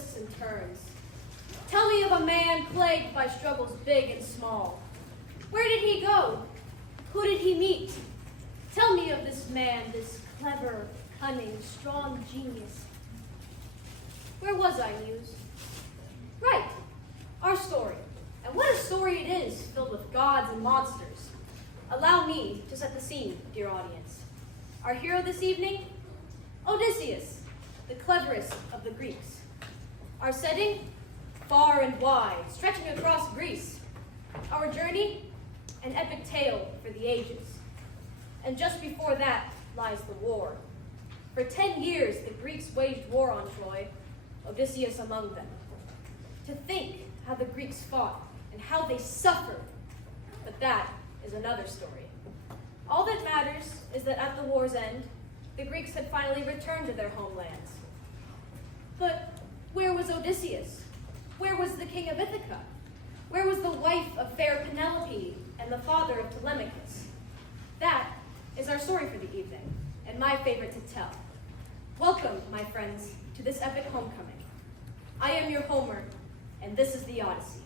twists and turns. Tell me of a man plagued by struggles big and small. Where did he go? Who did he meet? Tell me of this man, this clever, cunning, strong genius. Where was I, Muse? Right, our story. And what a story it is, filled with gods and monsters. Allow me to set the scene, dear audience. Our hero this evening? Odysseus, the cleverest of the Greeks. Our setting? Far and wide, stretching across Greece. Our journey? An epic tale for the ages. And just before that lies the war. For 10 years, the Greeks waged war on Troy, Odysseus among them. To think how the Greeks fought and how they suffered, but that is another story. All that matters is that at the war's end, the Greeks had finally returned to their homelands. But where was Odysseus? Where was the king of Ithaca? Where was the wife of fair Penelope and the father of Telemachus? That is our story for the evening, and my favorite to tell. Welcome, my friends, to this epic homecoming. I am your Homer, and this is the Odyssey.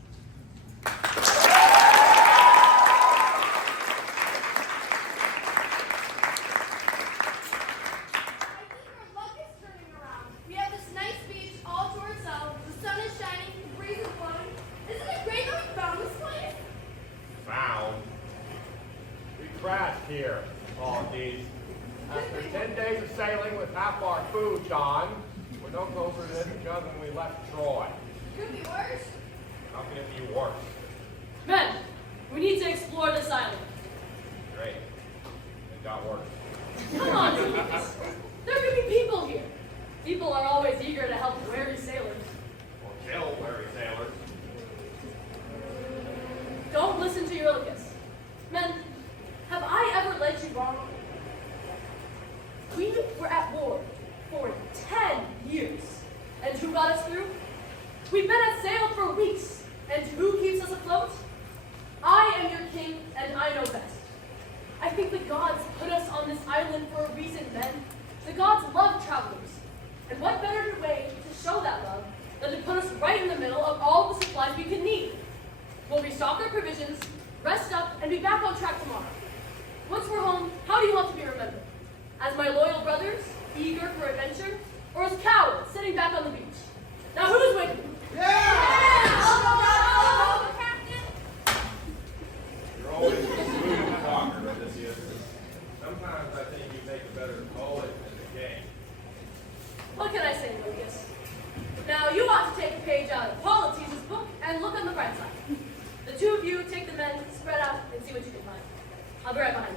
Here, Maldives. After 10 days of sailing with half our food gone, we're no closer to Ithaca than we left Troy. Could be worse. How can it be worse? Men, we need to explore this island. Great. It got worse. Come on, Lucas. There could be people here. People are always eager to help wary sailors. Or kill wary sailors. Don't listen to Eurylochus. Men, have I ever led you wrong? We were at war for 10 years. And who got us through? We've been at sail for weeks. And who keeps us afloat? I am your king, and I know best. I think the gods put us on this island for a reason, men. The gods love travelers. And what better way to show that love than to put us right in the middle of all the supplies we could need? We'll restock our provisions, rest up, and be back on track tomorrow. Once we're home, how do you want to be remembered? As my loyal brothers, eager for adventure, or as cowards sitting back on the beach? Now who's with me? Yeah! Captain! You're always a smooth talker, Odysseus. Sometimes I think you make a better poet than a king. What can I say, Lucas? Now you ought to take a page out of Polites' book and look on the bright side. The two of you take the men, spread out, and see what you can find. I'll be right behind you.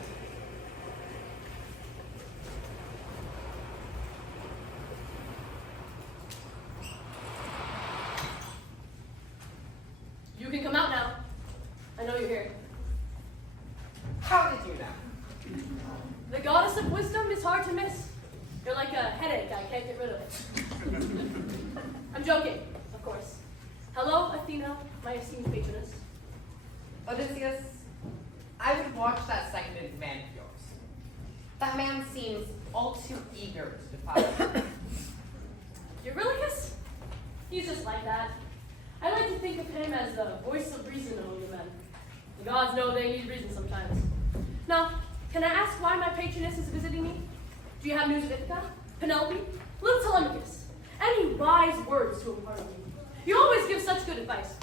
You can come out now. I know you're here. How did you know? The goddess of wisdom is hard to miss. You're like a headache I can't get rid of it. I'm joking, of course. Hello, Athena, my esteemed patroness. Odysseus, I would watch that second man of yours. That man seems all too eager to defy. Eurylochus? He's just like that. I like to think of him as the voice of reason among the men. The gods know they need reason sometimes. Now, can I ask why my patroness is visiting me? Do you have news of Ithaca? Penelope? Little Telemachus? Any wise words to impart on me? You always give such good advice.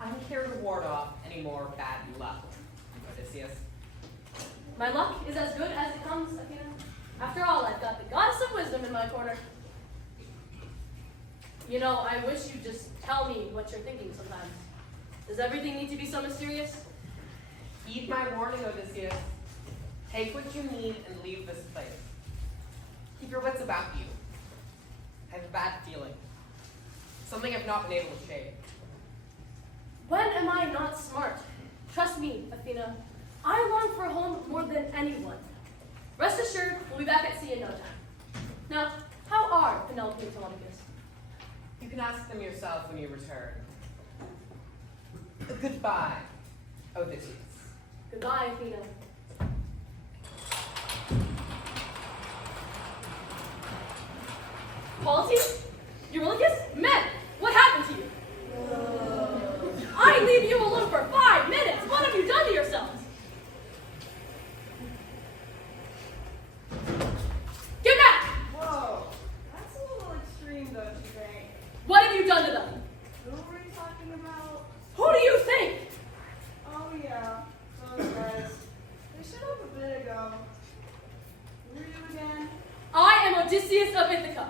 I'm here to ward off any more bad luck, Odysseus. My luck is as good as it comes, Athena. After all, I've got the goddess of wisdom in my corner. You know, I wish you'd just tell me what you're thinking sometimes. Does everything need to be so mysterious? Heed my warning, Odysseus. Take what you need and leave this place. Keep your wits about you. I have a bad feeling. Something I've not been able to shake. When am I not smart? Trust me, Athena. I long for home more than anyone. Rest assured, we'll be back at sea in no time. Now, how are Penelope and Telemachus? You can ask them yourself when you return. Goodbye, Odysseus. Goodbye, Athena. Polites? Eurylochus? Men! done to them? Who were you talking about? Who do you think? Oh yeah, those guys. They showed up a bit ago. Who are you again? I am Odysseus of Ithaca,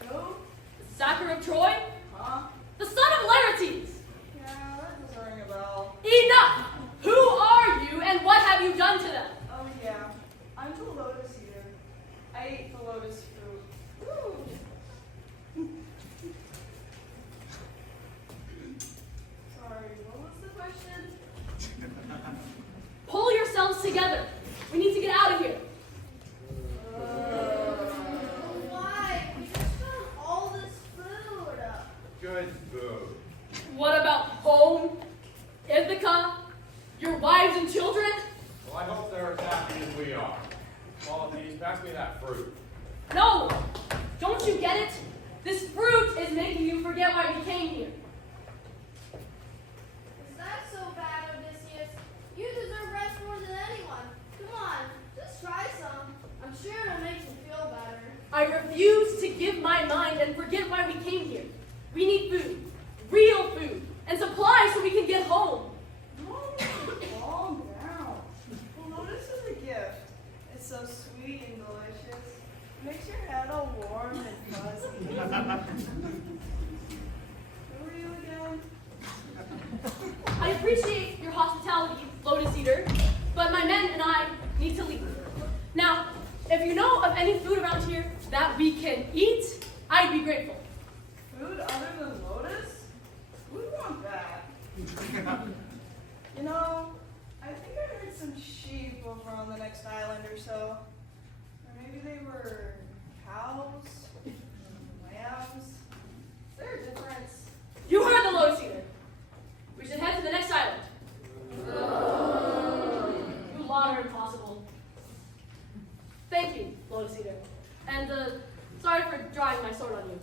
Who? the sacker of Troy, Huh? the son of Laertes. Yeah, that doesn't ring a bell. Enough! Who are you and what have you done to them? Oh yeah, I'm the lotus eater. I ate the lotus fruit. Ooh. Sorry, what was the question? Pull yourselves together. We need to get out of here. Why? We just found all this food. Good food. What about home, Ithaca, your wives and children? Well, I hope they're as happy as we are. Maltese, pass me that fruit. No! Don't you get it? This fruit is making you forget why we came here. Is that so bad, Odysseus? You deserve rest more than anyone. Come on, just try some. I'm sure it'll make you feel better. I refuse to give my mind and forget why we came here. We need food, real food, and supplies so we can get home. Calm down. The lotus is a gift. It's so sweet and delicious. Makes your head all warm and fuzzy. Who are you again? I appreciate your hospitality, Lotus Eater, but my men and I need to leave. Now, if you know of any food around here that we can eat, I'd be grateful. Food other than lotus? Who'd want that? You know, I think I heard some sheep over on the next island or so. Or maybe they were cows, lambs. Is there a difference? You heard the Lotus Eater. We should head to the next island. You lot are impossible. Thank you, Lotus Eater. And sorry for drawing my sword on you.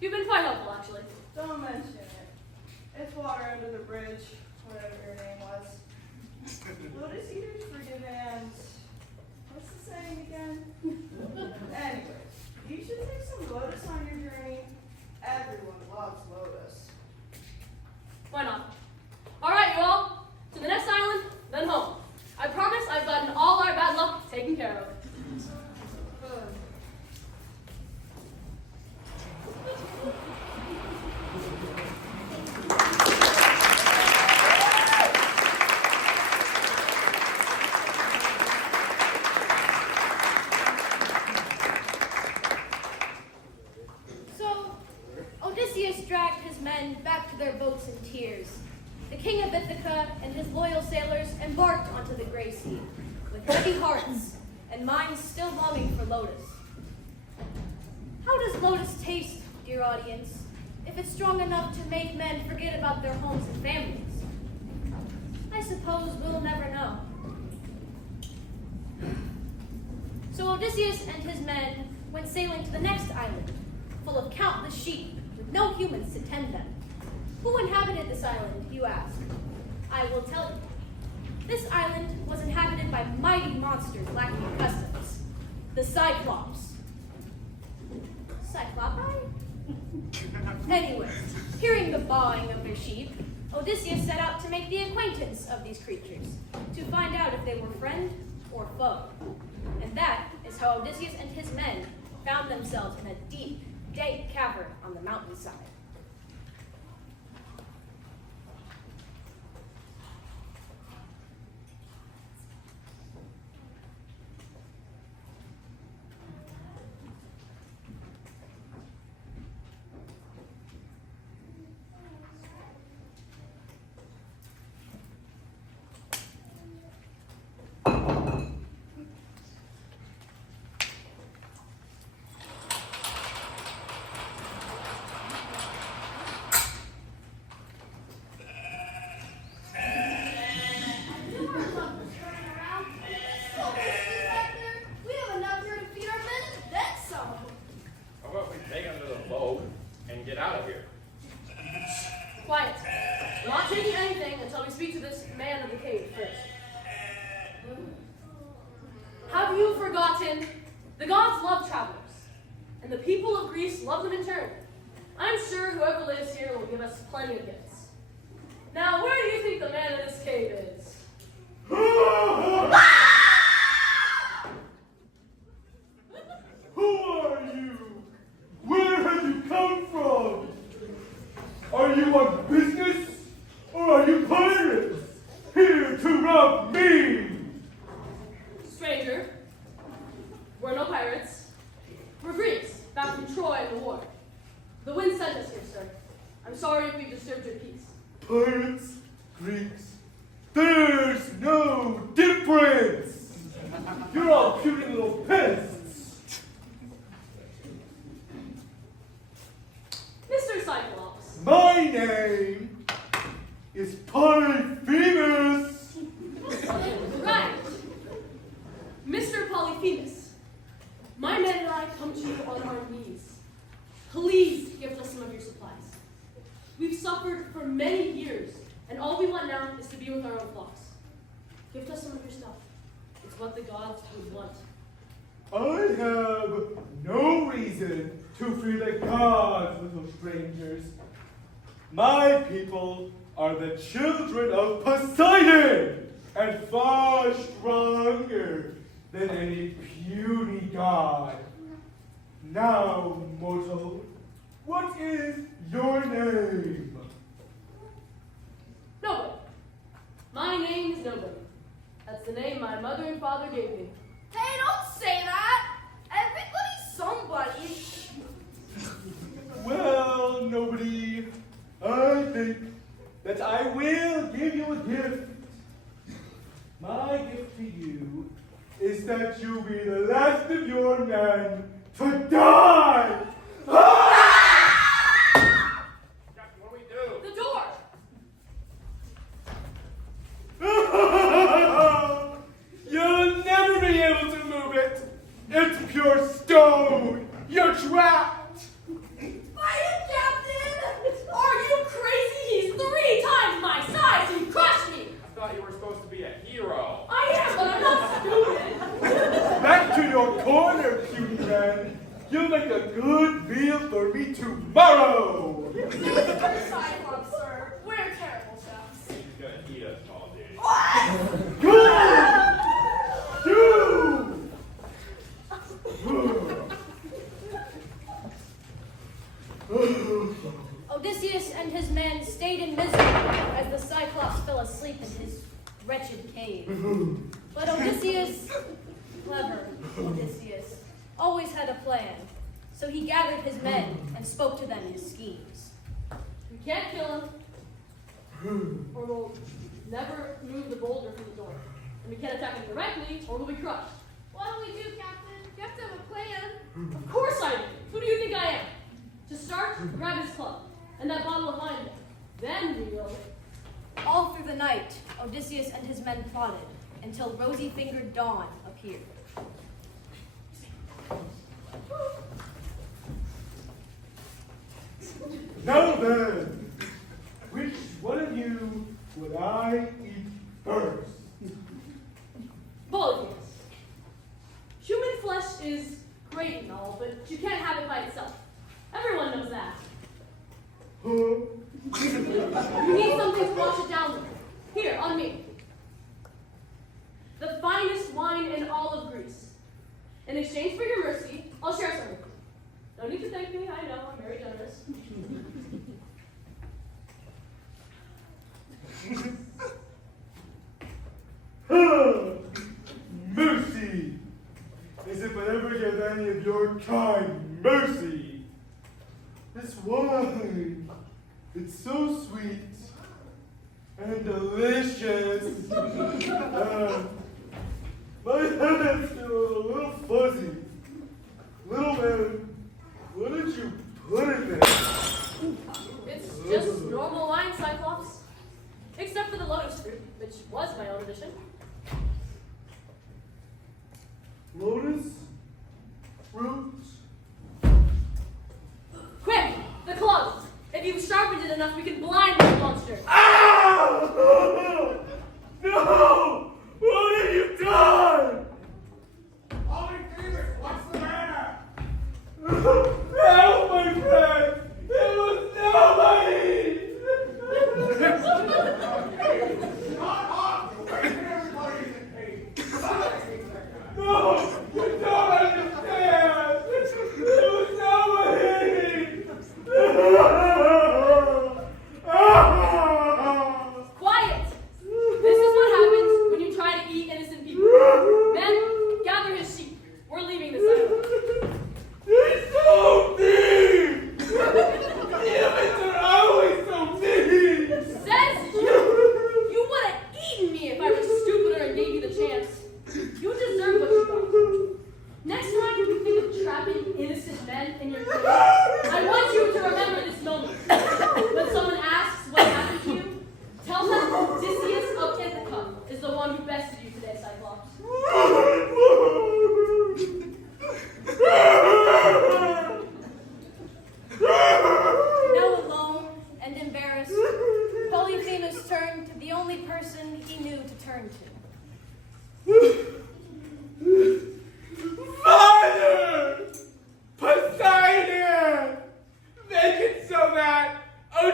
You've been quite helpful, actually. Don't mention it. It's water under the bridge, whatever your name was. Lotus eaters forgive and what's the saying again? Anyways, you should take some lotus on your journey. Everyone loves lotus. Why not? All right, you all. To the next island, then home. I promise I've gotten all our bad luck taken care of. So, Odysseus dragged his men back to their boats in tears. The king of Ithaca and his loyal sailors embarked onto the gray sea, with heavy hearts and minds still longing for lotus. How does lotus taste, dear audience, if it's strong enough to make men forget about their homes and families? I suppose we'll never know. So Odysseus and his men went sailing to the next island, full of countless sheep, with no humans to tend them. Who inhabited this island, you ask? I will tell you. This island was inhabited by mighty monsters lacking customs, the Cyclops. Cyclopi? Anyway, hearing the bawling of their sheep, Odysseus set out to make the acquaintance of these creatures, to find out if they were friend or foe. And that is how Odysseus and his men found themselves in a deep, dank cavern on the mountainside. Quiet. We're not taking anything until we speak to this man of the cave first. Have you forgotten? The gods love travelers, and the people of Greece love them in turn. I'm sure whoever lives here will give us plenty of gifts. Now, where do you think the man in this cave is? Who are you? Where have you come from? Are you on business or are you pirates here to rob me? Stranger, we're no pirates. We're Greeks, back from Troy in the war. The wind sent us here, sir. I'm sorry if we disturbed your peace. Pirates, Greeks, there's no difference. You're all puny little pests. Mr. Cyclops. My name is Polyphemus. Right. Mr. Polyphemus, my men and I come to you on our knees. Please gift us some of your supplies. We've suffered for many years, and all we want now is to be with our own flocks. Gift us some of your stuff. It's what the gods would want. I have no reason to fear the gods, little strangers. My people are the children of Poseidon, and far stronger than any puny god. Now, mortal, what is your name? Nobody. My name is Nobody. That's the name my mother and father gave me. Hey, don't say that! Everybody's somebody. Well, nobody, I think that I will give you a gift. My gift to you is that you be the last of your men to die. Captain, what do we do? The door! You'll never be able to move it. It's pure stone. You're trapped. Fight Captain! Are you crazy? He's 3 times my size and you crushed me! I thought you were supposed to be a hero. I am, but I'm not stupid! Back to your corner, puny man. You'll make a good meal for me tomorrow. Mr. Cyclops, sir. We're terrible chefs. He's gonna eat us all, dude. What? Good. Do. Odysseus and his men stayed in misery as the Cyclops fell asleep in his wretched cave. But Odysseus, clever Odysseus, always had a plan. So he gathered his men and spoke to them his schemes. We can't kill him, or we'll never move the boulder from the door. And we can't attack him directly, or we'll be crushed. What do we do, Captain? You have to have a plan. Of course I do! Who do you think I am? To start, grab his club, and that bottle of wine there. Then we'll... All through the night, Odysseus and his men plotted until rosy-fingered dawn appeared. Now then, which one of you would I eat first? Both of us. Human flesh is great and all, but you can't have it by itself. Everyone knows that. Huh? You need something to wash it down with. Here, on me. The finest wine in all of Greece. In exchange for your mercy, I'll share some with you. No need to thank me, I know, I'm very generous. Mercy! As if I ever give any of your kind mercy! This wine, it's so sweet and delicious. My head's still a little fuzzy. Little man, what did you put in there? It's just normal wine, Cyclops. Except for the lotus fruit, which was my own addition. Lotus? Fruit? Quick! The club! If you've sharpened it enough, we can blind this monster. Ah! No! What have you done? Polyphemus, what's the matter? Help, my friend! It was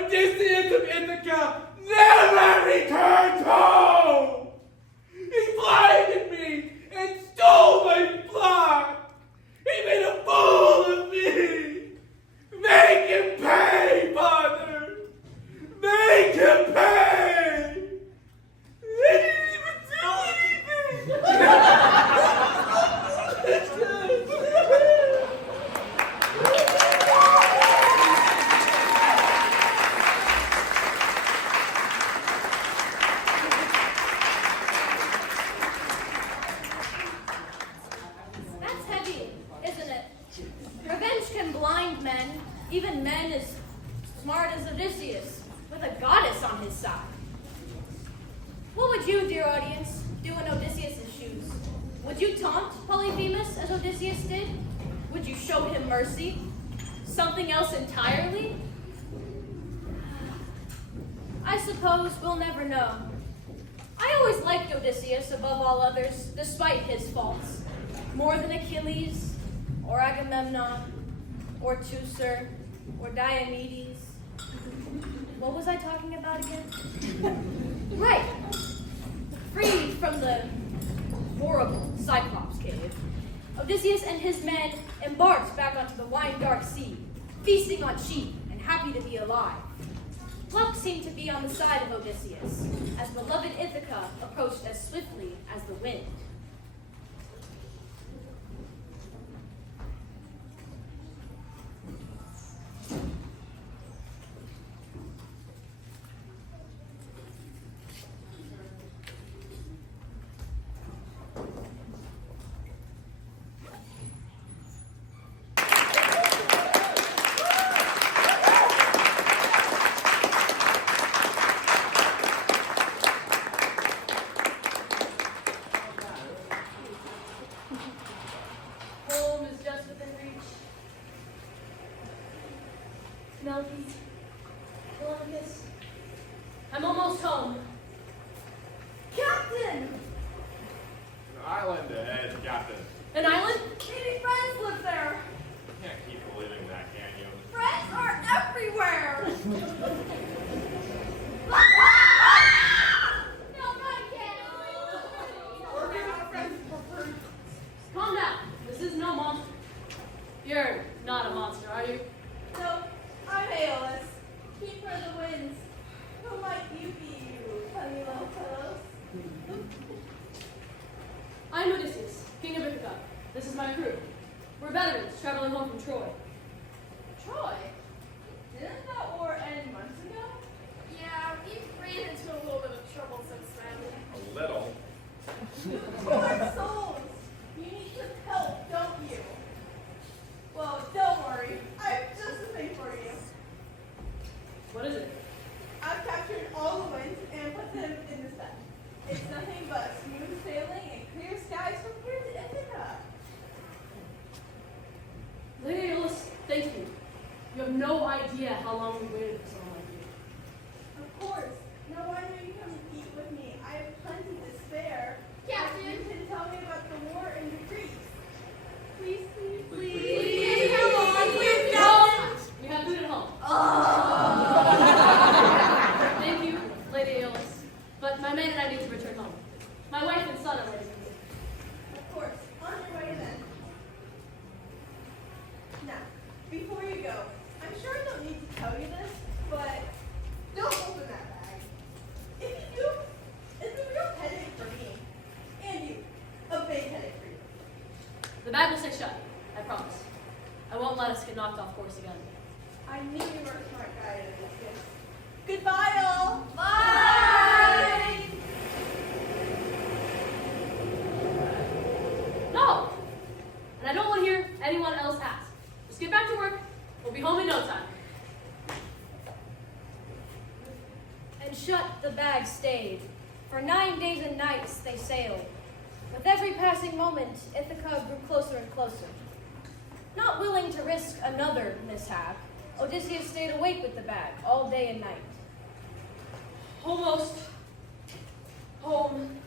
Odysseus of Ithaca never returned home! He blinded me and stole my flock! He made a fool of me! Make him pay, Father! Make him pay! I didn't even do anything! That's heavy, isn't it? Revenge can blind men, even men as smart as Odysseus, with a goddess on his side. What would you, dear audience, do in Odysseus' shoes? Would you taunt Polyphemus as Odysseus did? Would you show him mercy? Something else entirely? I suppose we'll never know. I always liked Odysseus above all others, despite his faults. More than Achilles, or Agamemnon, or Teucer, or Diomedes. What was I talking about again? Right. Freed from the horrible Cyclops cave, Odysseus and his men embarked back onto the wine-dark sea, feasting on sheep and happy to be alive. Luck seemed to be on the side of Odysseus, as beloved Ithaca approached as swiftly as the wind. Home is just within reach. Penelope, Telemachus, I'm almost home. Captain! An island ahead, Captain. An island? Maybe friends live there. You can't keep believing that, can you? Friends are everywhere. No, not again. Calm down. This is no monster. You're not a monster, are you? No, I'm Aeolus. Keep for the winds. Who might you be, you funny little fellows? I'm Odysseus, king of Ithaca. This is my crew. We're veterans traveling home from Troy. Troy? Didn't that war end months ago? Yeah, we've ran into a little bit of trouble since then. A little. Poor souls! You need some help, don't you? Well, don't worry. I have just the thing for you. What is it? I've captured all the winds and put them in the sun. It's nothing but smooth sailing and clear skies from here to Ithaca. Lady Aeolus, thank you. You have no idea how long we waited for someone like you. Of course. No wonder you come and eat with me. I have plenty to spare. Captain. You can tell me about the war in Greece. Please, please, please. Please, come on, please, No! We have food at home. Thank you, Lady Aeolus. But my man and I need to return home. My wife and son are waiting for me. Of course. On your way then. Now, before you go, I'm sure I don't need to tell you this, but don't open that bag. If you do, it's a real headache for me. And you. A big headache for you. The bag will stay shut, I promise. I won't let us get knocked off course again. I knew you were a smart guy at this game. Goodbye, all. Bye! No! And I don't want to hear anyone else ask. Just get back to work. We'll be home in no time. And shut the bag stayed. For 9 days and nights they sailed. With every passing moment, Ithaca grew closer and closer. Not willing to risk another mishap, Odysseus stayed awake with the bag all day and night. Almost home.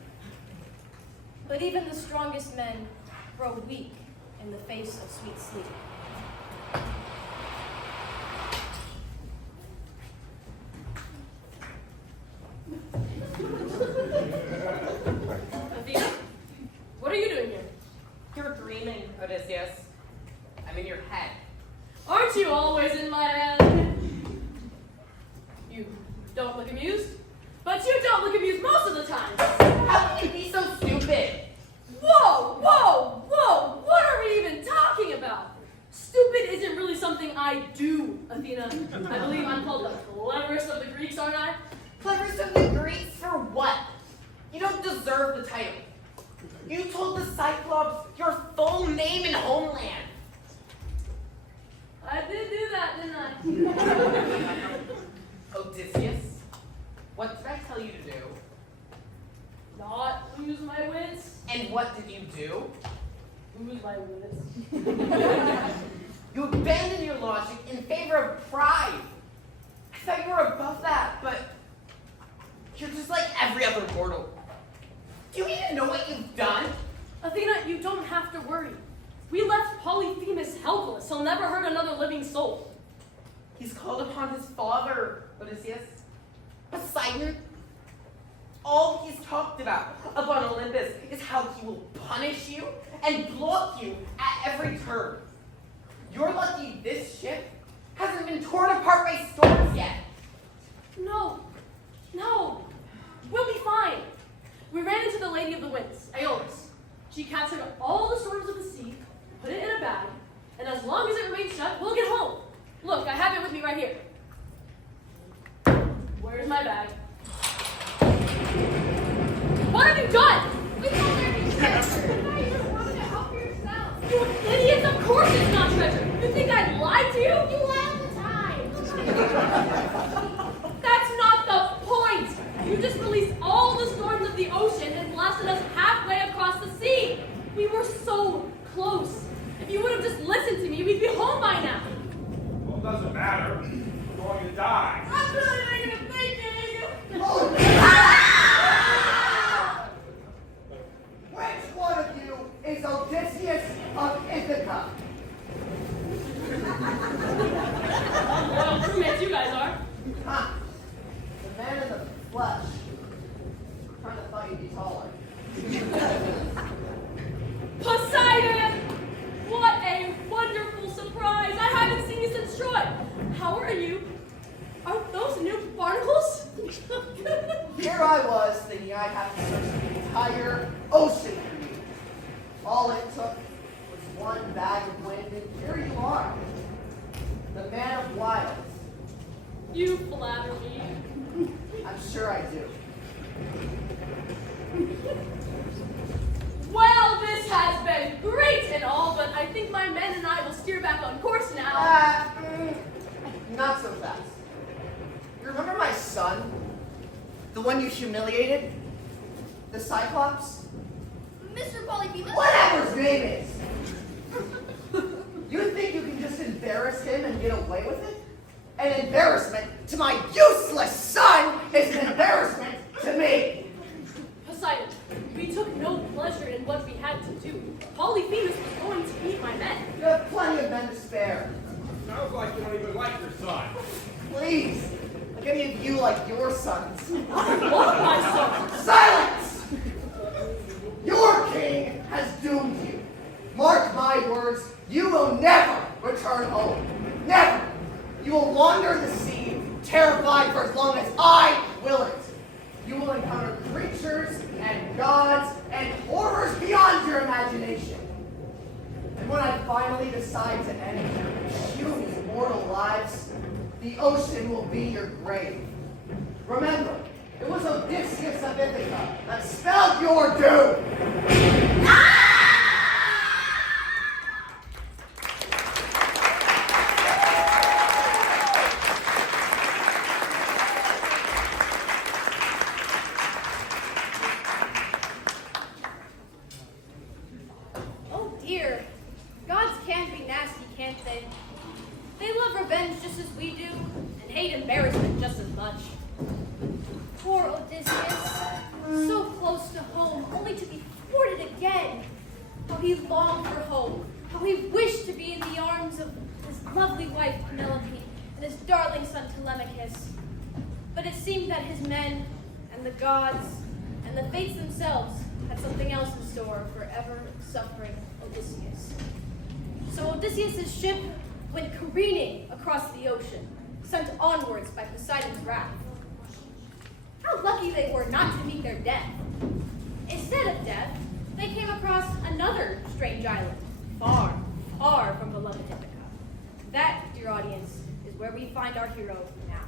But even the strongest men grow weak in the face of sweet sleep. amused. But you don't look amused most of the time. How can you be so stupid? Whoa, whoa, whoa! What are we even talking about? Stupid isn't really something I do, Athena. I believe I'm called the cleverest of the Greeks, aren't I? Cleverest of the Greeks for what? You don't deserve the title. You told the Cyclops your full name and homeland. I did do that, didn't I? Odysseus, what did I tell you to do? Not lose my wits. And what did you do? Lose my wits. You abandoned your logic in favor of pride. I thought you were above that, but you're just like every other mortal. Do you even know what you've done? Athena, you don't have to worry. We left Polyphemus helpless. He'll never hurt another living soul. He's called upon his father, Odysseus. Poseidon. All he's talked about up on Olympus is how he will punish you and block you at every turn. You're lucky this ship hasn't been torn apart by storms yet. No, we'll be fine. We ran into the Lady of the Winds, Aeolus. She captured all the storms of the sea, put it in a bag, and as long as it remains shut, we'll get home. Look, I have it with me right here. Where's my bag? What have you done? We told her to be treasure. Now you just wanted to help yourself. You idiots, of course it's not treasure. You think I'd lie to you? You lie all the time. That's not the point. You just released all the storms of the ocean and blasted us halfway across the sea. We were so close. If you would have just listened to me, we'd be home by now. Well, it doesn't matter. We're going to die. I'm really making a thinking. Which one of you is Odysseus of Ithaca? Well, roommates you guys are. Huh. The man in the flesh. Kind of thought you'd be taller. Poseidon! What a wonderful surprise! I haven't seen you since Troy. How are you? Are those new barnacles? Here I was thinking I'd have to search the entire ocean for you. All it took was one bag of wind, and here you are. The man of wiles. You flatter me. I'm sure I do. Well, this has been great and all, but I think my men and I will steer back on course now. Not so fast. You remember my son? The one you humiliated? The Cyclops? Mr. Polyphemus? Whatever his name is! You think you can just embarrass him and get away with it? An embarrassment to my useless son is an embarrassment to me! Poseidon, we took no pleasure in what we had to do. Polyphemus was going to meet my men. You have plenty of men to spare. Sounds like you don't even like your son. Please, like any of you like your sons. I love my son. Silence! Your king has doomed you. Mark my words, you will never return home. Never. You will wander the sea, terrified for as long as I will it. You will encounter creatures and gods and horrors beyond your imagination. And when I finally decide to end your puny mortal lives, the ocean will be your grave. Remember, it was Odysseus of Ithaca that spelled your doom. Oh dear. Gods can be nasty, can't they? They love revenge just as we do, and hate embarrassment just as much. Poor Odysseus, so close to home, only to be thwarted again. How he longed for home, how he wished to be in the arms of his lovely wife Penelope and his darling son Telemachus. But it seemed that his men and the gods and the fates themselves had something else in store for ever-suffering Odysseus. So Odysseus' ship went careening across the ocean, sent onwards by Poseidon's wrath. how lucky they were not to meet their death. Instead of death, they came across another strange island, far, far from beloved Ithaca. That, dear audience, is where we find our hero now.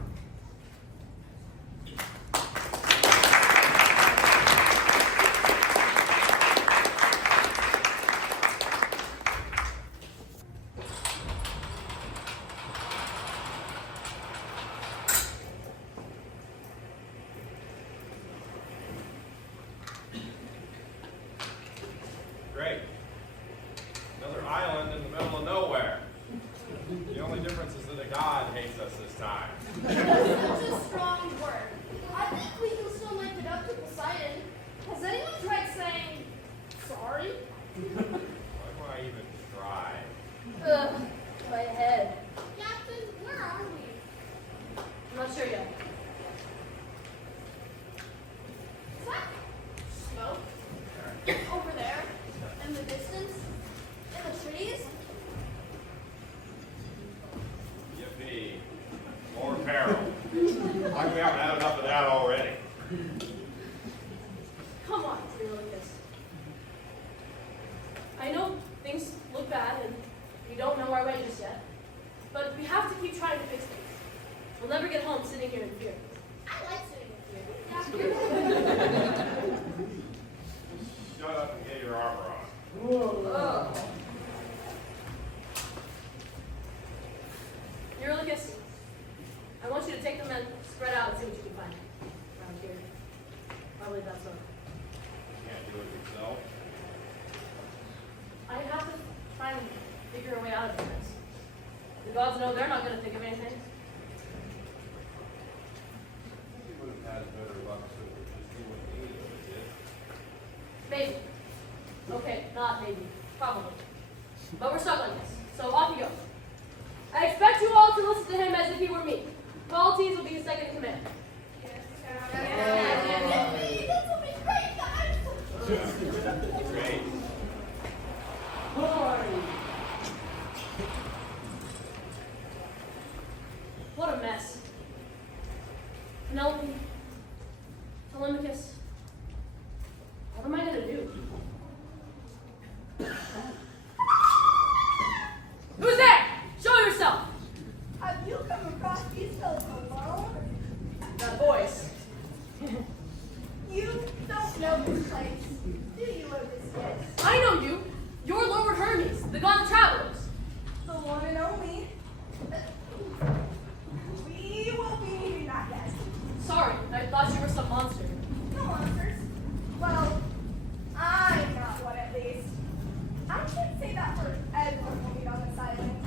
Great. Another island in the middle of nowhere. The only difference is that a god hates us this time. Such a strong word. I think we can still make it up to Poseidon. Has anyone tried saying sorry? Why do I even try? Ugh, my head. Captain, where are we? I'm not sure yet. Is that smoke? Over there? In the distance? In the trees? Yippee. More peril. Like we haven't had enough of that already. Come on, Eurylochus. I know things look bad and we don't know our way just yet, but we have to keep trying to fix things. We'll never get home sitting here in fear. I like sitting with you. Shut up and get your armor on. Ugh. Eurylochus, I want you to take the men, spread out, and see what you can find around here. Probably that's all. Can't do it yourself. I have to try and figure a way out of this. The gods know they're not going to think of anything. You would have had better luck if it was just you and me than it did. Maybe. Okay, not maybe. Probably. But we're stuck like this, so off you go. I expect you all to listen to him as if he were me. Qualities will be his second in command. Yippee! This will be great, guys! Great. What a mess. Penelope, Telemachus, what am I going to do? Who's there? Show yourself! Have you come across these fellows alone? That voice. You don't know this place, do you, Odysseus? I know you. You're Lord Hermes, the god of travelers. The one and only. We won't be needing that yet. Sorry, I thought you were some monster. No monsters. Well, I'm not one at least. I can't say that for everyone we'll meet on this island.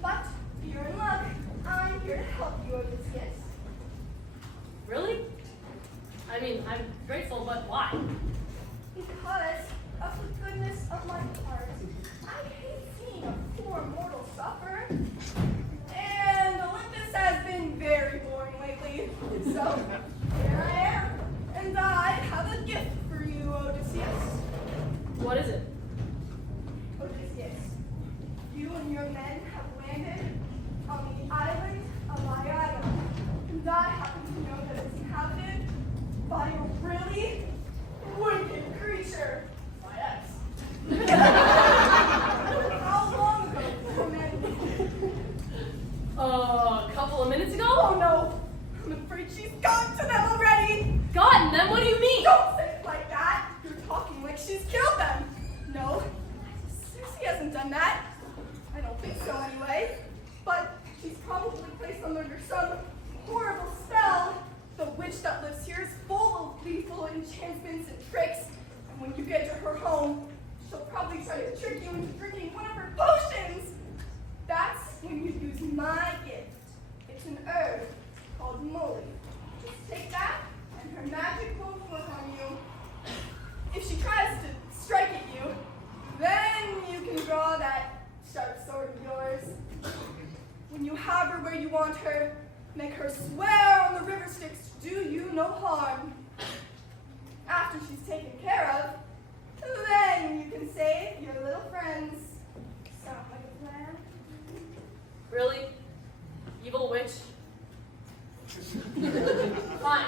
But if you're in luck, I'm here to help you, Odysseus. Really? I mean, I'm grateful, but why? Because of the goodness of my heart. I hate seeing a poor mortal suffer. And Olympus has been very boring lately. So here I am. And I have a gift for you, Odysseus. What is it? Odysseus, you and your men have landed on the island of Iota. And I happen to know that it's inhabited by a really wicked creature. My ex. How long ago did your men leave? A couple of minutes ago? Oh no! I'm afraid she's gone to them already! Gotten them? What do you mean? Don't say it like that! You're talking like she's killed them! No, Susie hasn't done that. I don't think so anyway. But she's probably placed them under some horrible spell. The witch that lives here is full of lethal enchantments and tricks. And when you get to her home, she'll probably try to trick you into drinking one of her potions. That's when you use my gift. It's an herb called moly. Just take that, and her magic won't work on you. If she tries to strike at you, then you can draw that sharp sword of yours. When you have her where you want her, make her swear on the river Styx to do you no harm. After she's taken care of, then you can save your little friends. Sound like a plan? Really? Evil witch? Fine.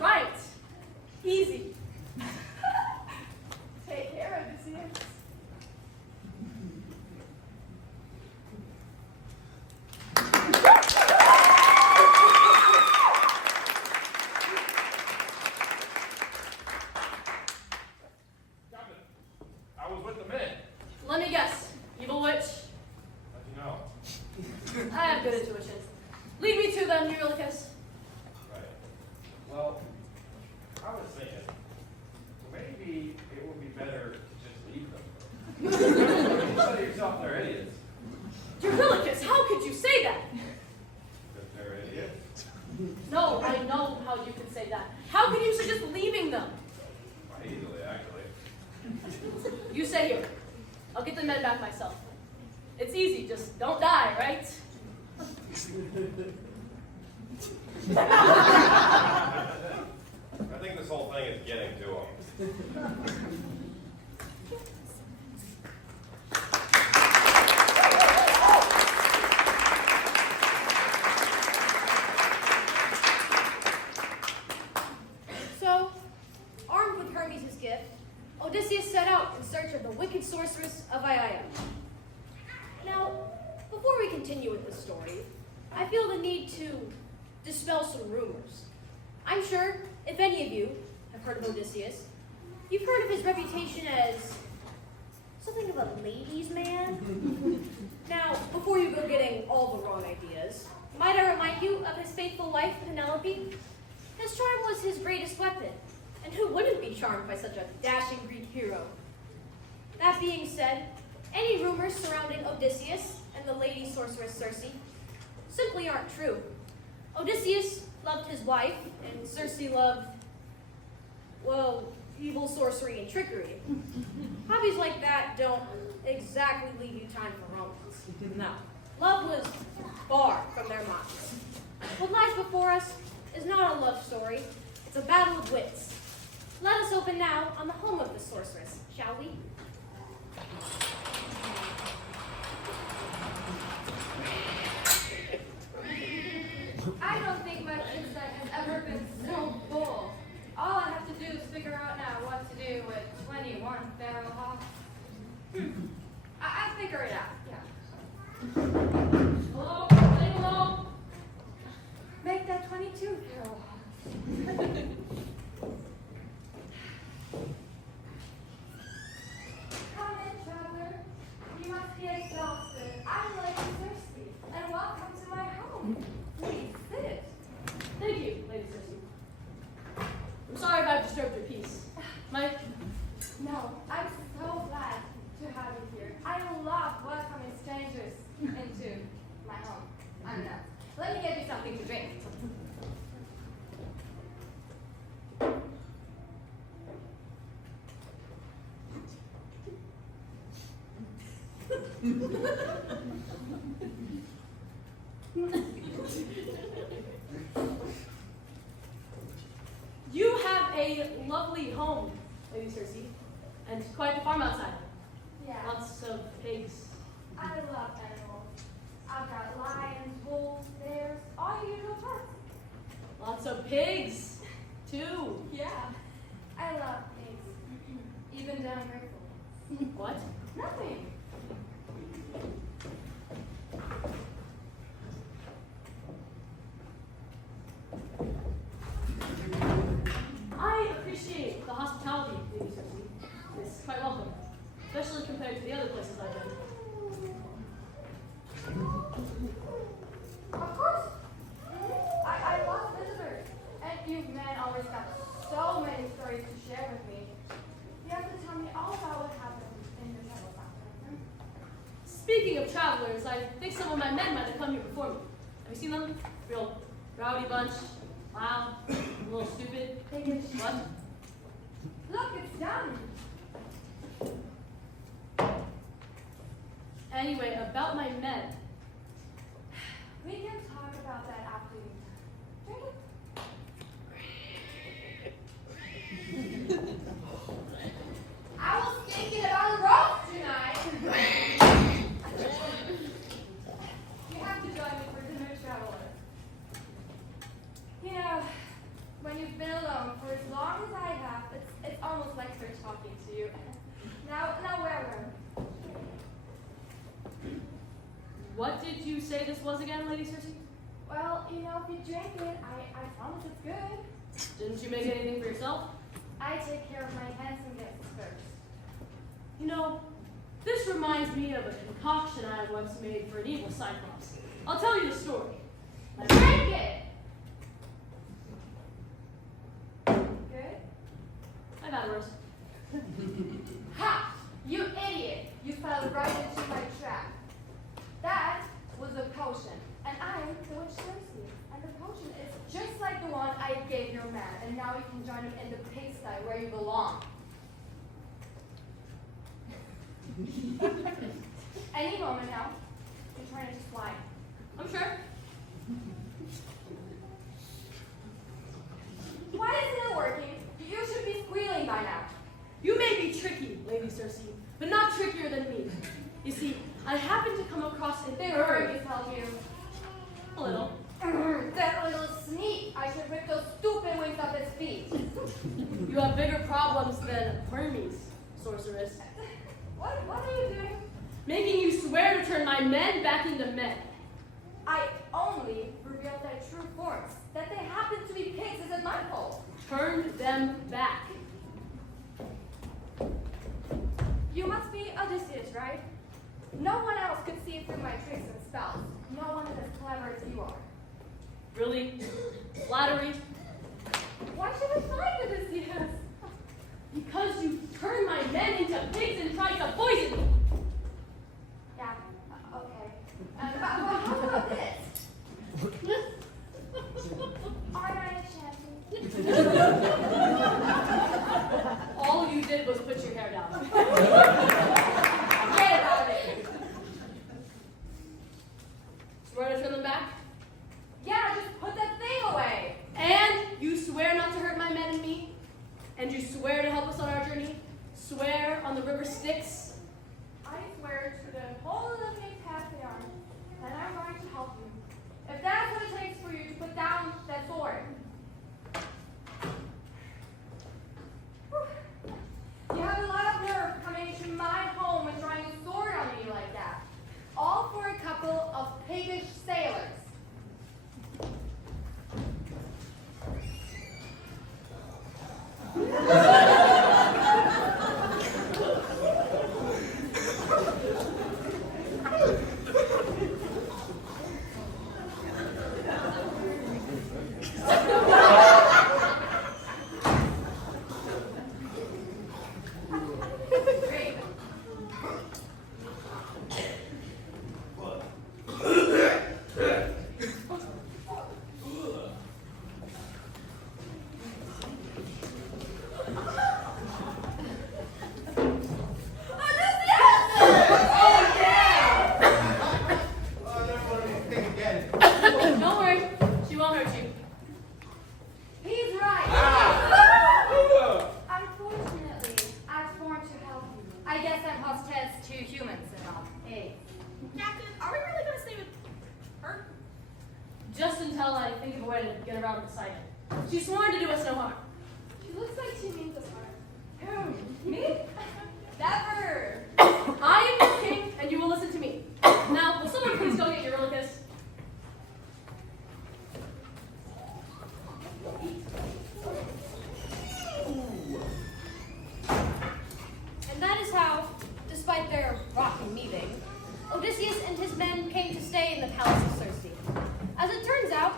Right. Easy. Take care, Odysseus. Captain, I was with the men. Let me guess. Evil witch. How'd you know? I have good intuition. Lead me to them, Eurylochus. Right. Well, I was thinking, maybe it would be better to just leave them. You said yourself they're idiots. Eurylochus, how could you say that? Because they're idiots. No, I know how you could say that. How can you suggest leaving them? Quite easily, actually. You stay here. I'll get the men back myself. It's easy, just don't die, right? I think this whole thing is getting to them. So, armed with Hermes' gift, Odysseus set out in search of the wicked sorceress of Aiaia. Now, before we continue with the story, I feel the need to dispel some rumors. I'm sure, if any of you have heard of Odysseus, you've heard of his reputation as something of a ladies' man. Now, before you go getting all the wrong ideas, might I remind you of his faithful wife, Penelope? His charm was his greatest weapon, and who wouldn't be charmed by such a dashing Greek hero? That being said, any rumors surrounding Odysseus and the lady sorceress Circe simply aren't true. Odysseus loved his wife, and Circe loved, well, evil sorcery and trickery. Hobbies like that don't exactly leave you time for romance. No. Love was far from their minds. What lies before us is not a love story, it's a battle of wits. Let us open now on the home of the sorceress, shall we? I don't think my insight has ever been so full. All I have to do is figure out now what to do with 21 feral hogs. I figure it out, yeah. Hello? Say hello? Make that 22 feral hogs. Come in, traveler. You must be exhausted. I'm Lady Thirsty, and welcome to my home. Please sit. Thank you, Lady Circe. I'm sorry if I've disturbed your peace. Mike? No, I'm so glad to have you here. I love welcoming strangers into my home. I'm nuts. Let me get you something to drink. You have a lovely home, Lady Circe, and quite the farm outside. Yeah, Lots of pigs. I love animals. I've got lions, wolves, bears, all your usual pets. Lots of pigs, too. Yeah, I love pigs. Even down grateful. What? Nothing. I appreciate the hospitality, Lady Circe. It's quite welcome, especially compared to the other places I've been. Of course. I love visitors. And you men always got so many stories to share with me. You have to tell me all about what happened in your travels after. Speaking of travelers, I think some of my men might have come here before me. Have you seen them? Real rowdy bunch, loud, a little stupid. What? Look, it's done. Anyway, about my men. We can talk about that after you drink it. I was thinking about roast tonight. You have to join me for dinner, traveler. been alone for as long as I have, it's almost like her talking to you. Now where? What did you say this was again, Lady Cersei? Well, if you drink it, I promise it's good. Didn't you make anything for yourself? I take care of my handsome guests first. This reminds me of a concoction I once made for an evil Cyclops. I'll tell you the story. Drink it! Good? I've had worse. Ha! You idiot! You fell right into my trap. That was a potion, and I'm the witch Cersei. And the potion is just like the one I gave your man, and now you can join him in the pigsty where you belong. Any moment now, you're trying to just fly. I'm sure. Why isn't it working? You should be squealing by now. You may be tricky, Lady Cersei, but not trickier than me. You see, I happened to come across an They bird. heard me tell you. A little. That little sneak! I should rip those stupid wings off his feet. You have bigger problems than Hermes, sorceress. What are you doing? Making you swear to turn my men back into men. I only revealed their true forms. That they happen to be pigs isn't my fault. Turn them back. You must be Odysseus, right? No one else could see through my tricks and spells. No one is as clever as you are. Really? Flattery? Why should I find Odysseus? Because you turned my men into pigs and tried to poison me. Yeah, okay. How about this? Aren't I a champion? All you did was put your hair down. Forget about it. Swear to turn them back? Yeah, just put that thing away. And you swear not to hurt my men and me? And you swear to help us on our journey? Swear on the river Styx? I swear to the whole living pantheon that I'm going to help you. If that's what it takes for you to put down that sword. Whew. You have a lot of nerve coming into my home and drawing a sword on me like that. All for a couple of piggish sailors. Great. Don't worry, she won't hurt you. He's right. Unfortunately, I was born to help you. I guess I'm hostess to humans and not pigs. Captain, are we really going to stay with her? Just until I think of a way to get around beside it. She's sworn to do us no harm. She looks like she means us harm. Who? Me? Never. I am your king, and you will listen to me. Now, will someone please go get Eurylochus? And that is how, despite their rocky meeting, Odysseus and his men came to stay in the palace of Circe. As it turns out,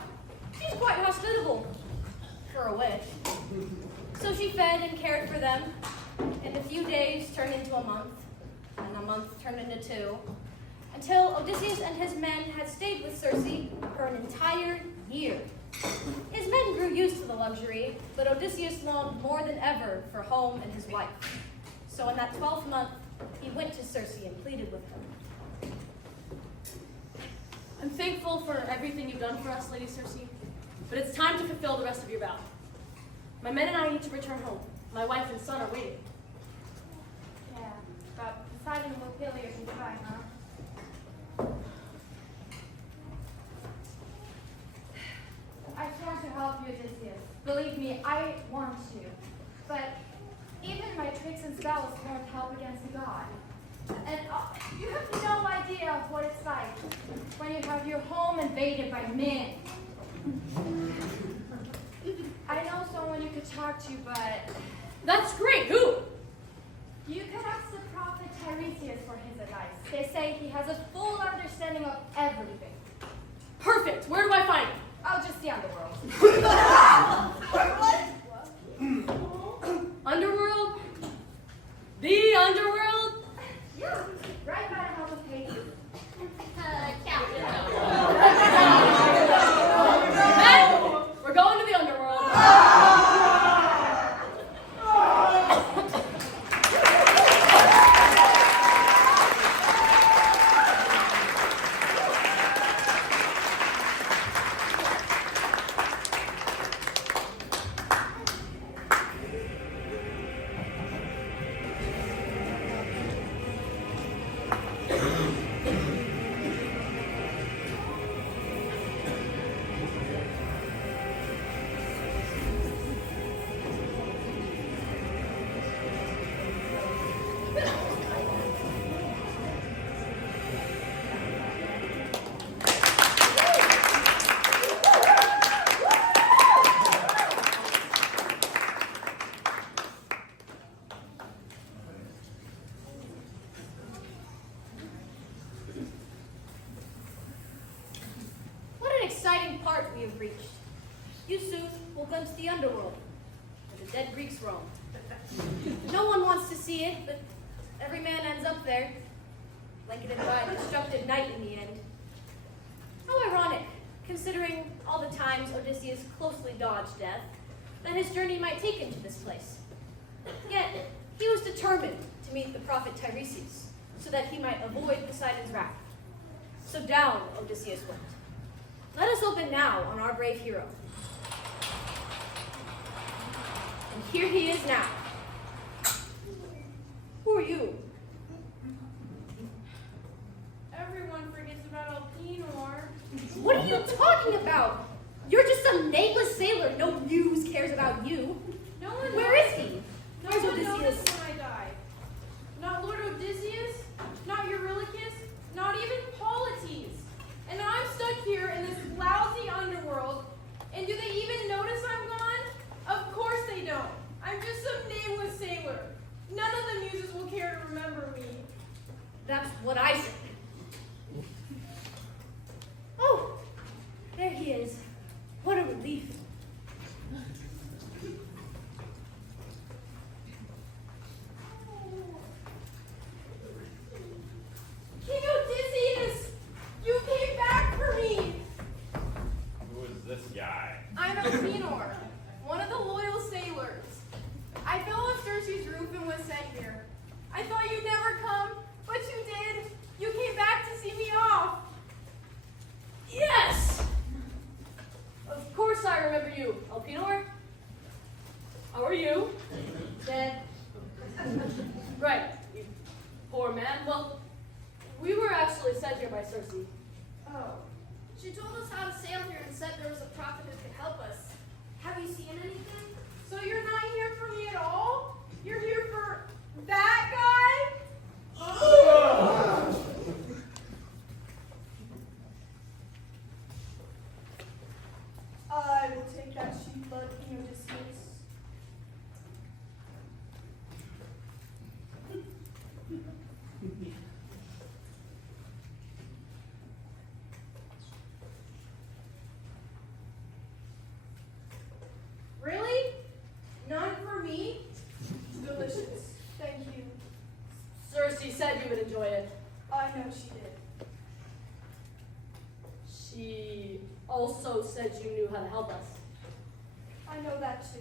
she's quite hospitable for a witch. So she fed and cared for them, and a few days turned into a month, and a month turned into 2, until Odysseus and his men had stayed with Circe for an entire year. His men grew used to the luxury, but Odysseus longed more than ever for home and his wife. So in that 12th month, he went to Circe and pleaded with her. I'm thankful for everything you've done for us, Lady Circe, but it's time to fulfill the rest of your vow. My men and I need to return home. My wife and son are waiting. Yeah, but Poseidon will kill you if you try, huh? I swear to help help you, Odysseus. Believe me, I want to. But even my tricks and spells won't help against a god. And you have no idea what it's like when you have your home invaded by men. I know someone you could talk to, but That's great. Who? you could ask the prophet Tiresias for his advice. They say he has a full understanding of everything. Perfect. Where do I find him? Oh, just the underworld. Underworld? The underworld? Yeah, right by the house of Hades. Men, we're going to the underworld. What an exciting part we have reached. You soon will glimpse the underworld, where the dead Greeks roam. No one wants to see it, but every man ends up there, blanketed by a destructive night in the end. How ironic, considering all the times Odysseus closely dodged death, that his journey might take him to this place. Yet, he was determined to meet the prophet Tiresias, so that he might avoid Poseidon's wrath. So down Odysseus went. Let us open now on our brave hero. And here he is now. Who are you? Everyone forgets about Alpinor. What are you talking about? You're just some nameless sailor. No news cares about you. No one Where is he? No Where's one Odysseus? noticed when I died. Not Lord Odysseus, not Eurylochus, not even Polites. And I'm stuck here in this lousy underworld. And do they even notice I'm gone? Of course they don't. I'm just some nameless sailor. None of the muses will care to remember me. That's what I said. Oh, there he is. What a relief. King Odysseus, you came back for me. Who is this guy? I'm Alpinor, one of the loyal sailors. I fell off Circe's roof and was sent here. I thought you'd never come, but you did. You came back to see me off. Yes! Of course I remember you, Elpinor. How are you? Dead. Right, you poor man. Well, we were actually sent here by Circe. Oh. She told us how to sail here and said there was a prophet who could help us. Have you seen anything? So you're not here for me at all? You're here for that guy? I will take that sheep blood, King Odysseus. Really? None for me? Delicious. Thank you. Circe said you would enjoy it. I know she did. She also said you knew how to help us. I know that too.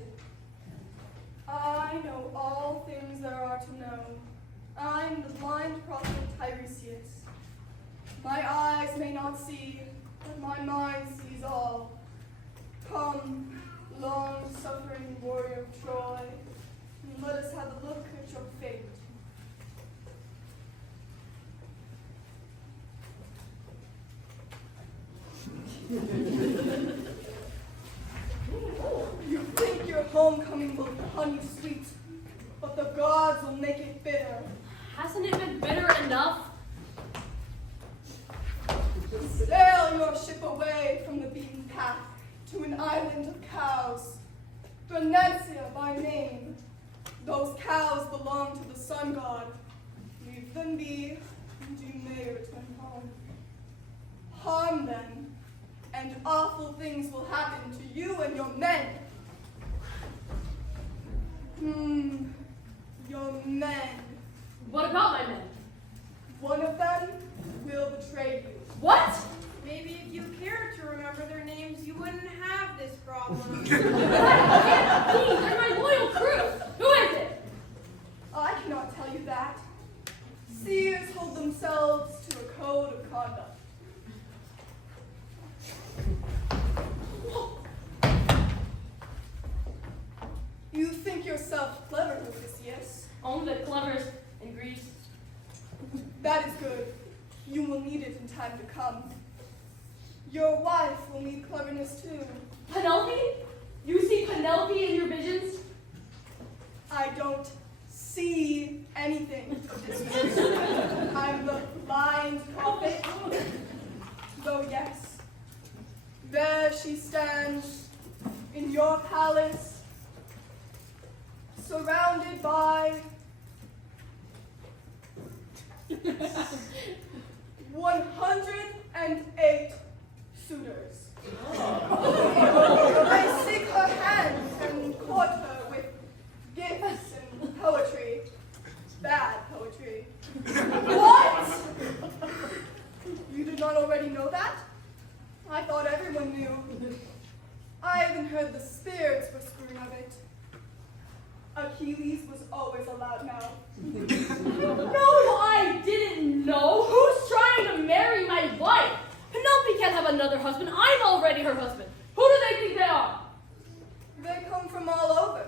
I know all things there are to know. I'm the blind prophet Tiresias. My eyes may not see, but my mind sees all. Come, long-suffering warrior of Troy, and let us have a look at your fate. homecoming will be honey sweet, but the gods will make it bitter. Hasn't it been bitter enough? Sail your ship away from the beaten path to an island of cows, Venetia by name. Those cows belong to the sun god. Leave them be, and you may return home. Harm them, and awful things will happen to you and your men. Your men. What about my men? One of them will betray you. What? Maybe if you cared to remember their names, you wouldn't have this problem. That can't be! They're my loyal crew! Who is it? I cannot tell you that. Seers hold themselves to a code of conduct. You think yourself clever, Odysseus. Only the cleverest in Greece. That is good. You will need it in time to come. Your wife will need cleverness too. Penelope? You see Penelope in your visions? I don't see anything, Odysseus. I'm the blind prophet. Though yes, there she stands in your palace, surrounded by 108 suitors. I seek her hands and court her with gifts and poetry. Bad poetry. What? You did not already know that? I thought everyone knew. I even heard the spirits whispering of it. Achilles was always a loud mouth. No, I didn't know. Who's trying to marry my wife? Penelope can't have another husband. I'm already her husband. Who do they think they are? They come from all over.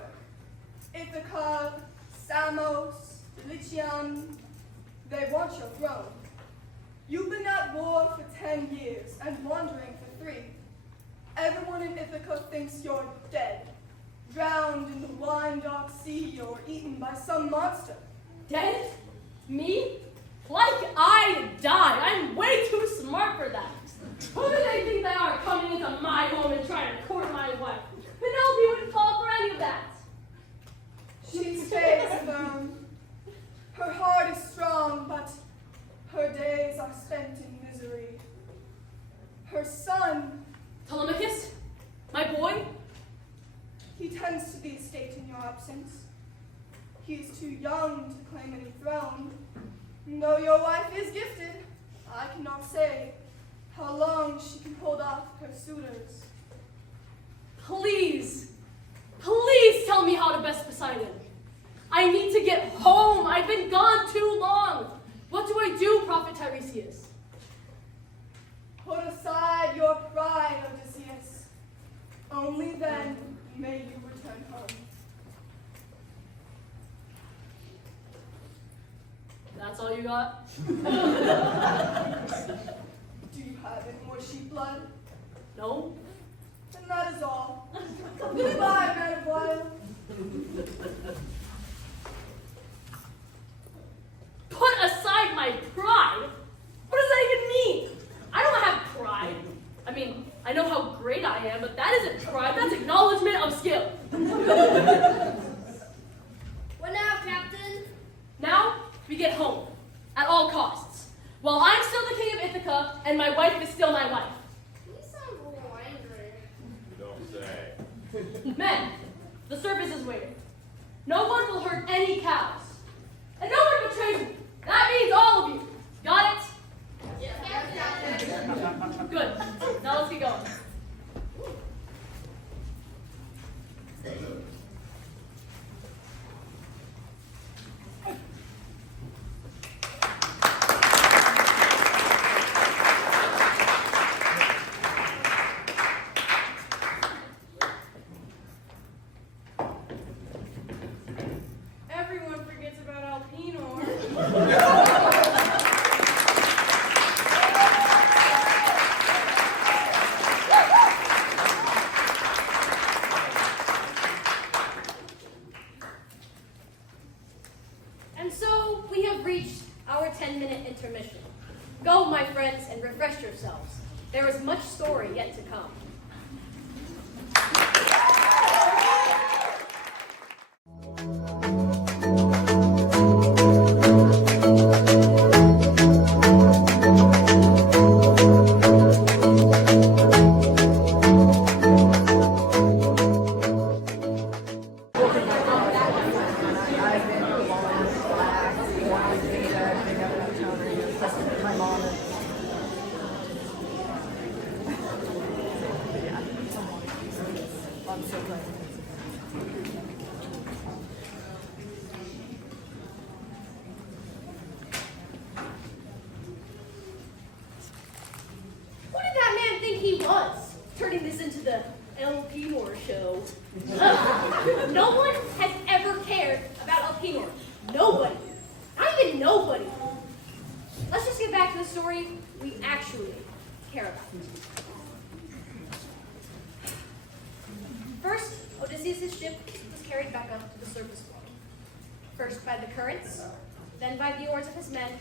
Ithaca, Samos, Lycian. They want your throne. You've been at war for 10 years and wandering for 3. Everyone in Ithaca thinks you're dead, drowned in the wine-dark sea or eaten by some monster. Dead? Me? Like I die. I'm way too smart for that. Who do they think they are coming into my home and trying to court my wife? Penelope wouldn't fall for any of that. She stays firm. Her heart is strong, but her days are spent in misery. Her son, Telemachus? My boy? he tends to the estate in your absence. He is too young to claim any throne. Though your wife is gifted, I cannot say how long she can hold off her suitors. Please, please tell me how to best beside him. I need to get home. I've been gone too long. What do I do, Prophet Tiresias? Put aside your pride, Odysseus. Only then may you return home. That's all you got? Do you have any more sheep blood? No? Then that is all. Goodbye, man of wild. Put aside my pride? What does that even mean? I don't have pride. I mean, I know how great I am, but that isn't pride. That's acknowledgement of skill. What now, Captain? Now, we get home. At all costs. While I'm still the king of Ithaca, and my wife is still my wife. You sound a little angry. You don't say. Men, the service is waiting. No one will hurt any cows. And no one betrays me. That means all of you. Got it? Yes, Captain. Good. Now let's get going. Everyone forgets about Alpinor. 10-minute intermission. Go, my friends, and refresh yourselves. There is much story yet to come. Who did that man think he was, turning this into the Elpenor show? No one has ever cared about Elpenor. Nobody. Not even nobody. Let's just get back to the story we actually care about. First, Odysseus' ship was carried back up to the surface floor. First by the currents, then by the oars of his men,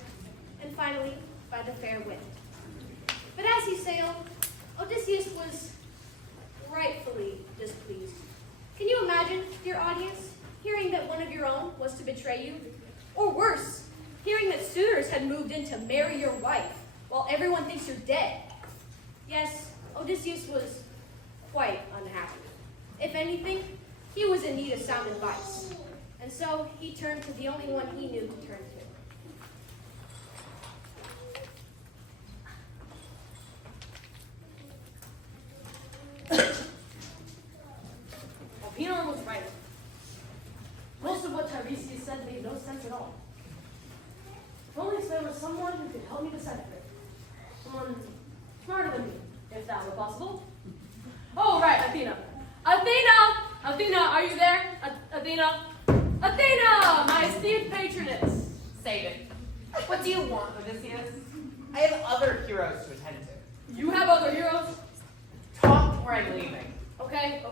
and finally by the fair wind. But as he sailed, Odysseus was rightfully displeased. Can you imagine, dear audience, hearing that one of your own was to betray you? Or worse, hearing that suitors had moved in to marry your wife while everyone thinks you're dead? Yes, Odysseus was quite unhappy. If anything, he was in need of sound advice. And so he turned to the only one he knew to turn to. Elpenor was right. Most of what Tiresias said made no sense at all. If only there was someone who could help me decipher it. Someone smarter than me, if that were possible. Oh, right, Athena. Athena! Athena, are you there? Athena? Athena, my esteemed patroness. Save it. What do you want, Odysseus? I have other heroes to attend to. You have other heroes? Talk or I'm leaving. Okay.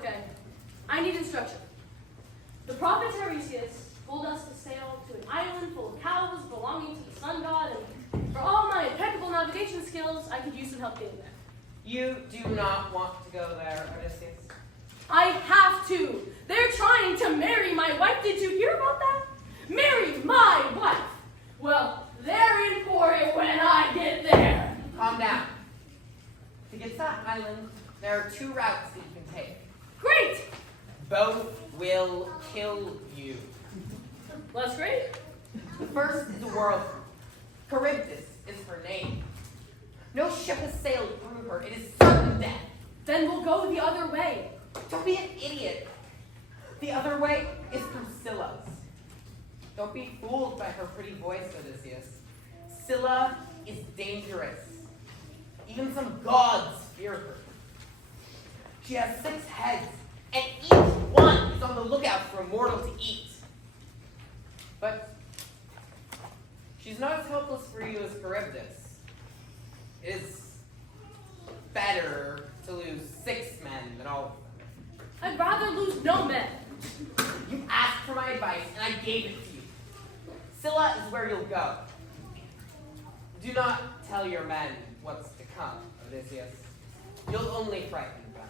I need instruction. The prophet Tiresias told us to sail to an island full of cows belonging to the sun god, and for all my impeccable navigation skills, I could use some help getting there. You do not want to go there, Odysseus. I have to. They're trying to marry my wife. Did you hear about that? Marry my wife. Well, they're in for it when I get there. Calm down. To get to that island, there are 2 routes that you can take. Great. Both will kill you. Well, that's great. The first is a whirlpool. Charybdis is her name. No ship has sailed through her. It is certain death. Then we'll go the other way. Don't be an idiot. The other way is through Scylla's. Don't be fooled by her pretty voice, Odysseus. Scylla is dangerous. Even some gods fear her. She has 6 heads, and each one is on the lookout for a mortal to eat. But she's not as helpless for you as Charybdis. It is better to lose 6 men than all of them. I'd rather lose no men. You asked for my advice, and I gave it to you. Scylla is where you'll go. Do not tell your men what's to come, Odysseus. You'll only frighten them.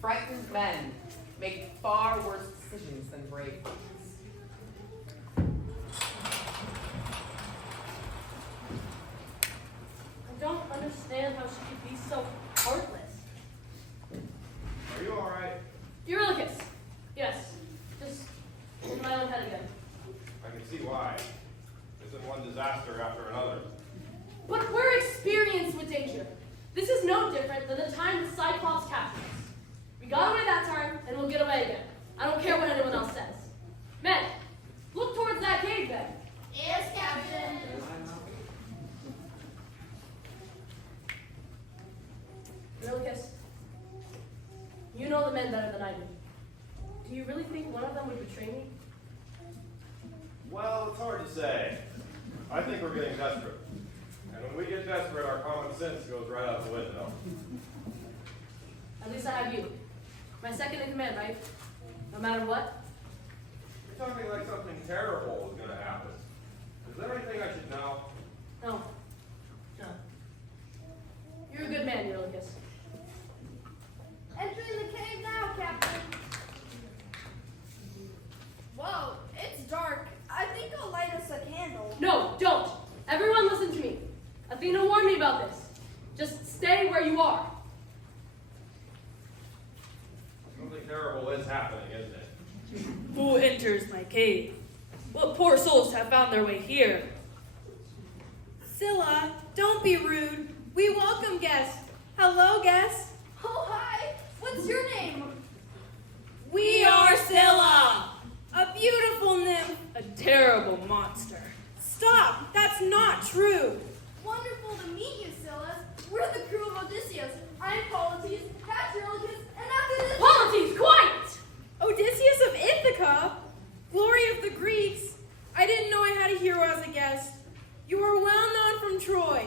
Frightened men make far worse decisions than brave ones. I don't understand how she could be so heartless. Are you all right? Eurylochus. Yes. Just in my own head again. I can see why. Isn't one disaster after another? But we're experienced with danger. This is no different than the time the Cyclops captured us. We got away that time, and we'll get away again. I don't care what anyone else says. Men, look towards that cave then. Yes, Captain. Eurylochus, you know the men better than I do. Do you really think one of them would betray me? Well, it's hard to say. I think we're getting desperate. And when we get desperate, our common sense goes right out the window. At least I have you. My second in command, right? No matter what? You're talking like something terrible is going to happen. Is there anything I should know? No. No. You're a good man, Eurylochus. Entering the cave now, Captain. Whoa, it's dark. I think I'll light us a candle. No, don't. Everyone listen to me. Athena warned me about this. Just stay where you are. Something terrible is happening, isn't it? Who enters my cave? What poor souls have found their way here? Scylla, don't be rude. We welcome guests. Hello, guests. Oh, hi. What's your name? We are Scylla, A beautiful nymph. a terrible monster. Stop. That's not true. Wonderful to meet you, Scylla. We're the crew of Odysseus. I'm Polites, Eurylochus, and after this... Polites, quiet! Odysseus of Ithaca, glory of the Greeks. I didn't know I had a hero as a guest. You are well known from Troy.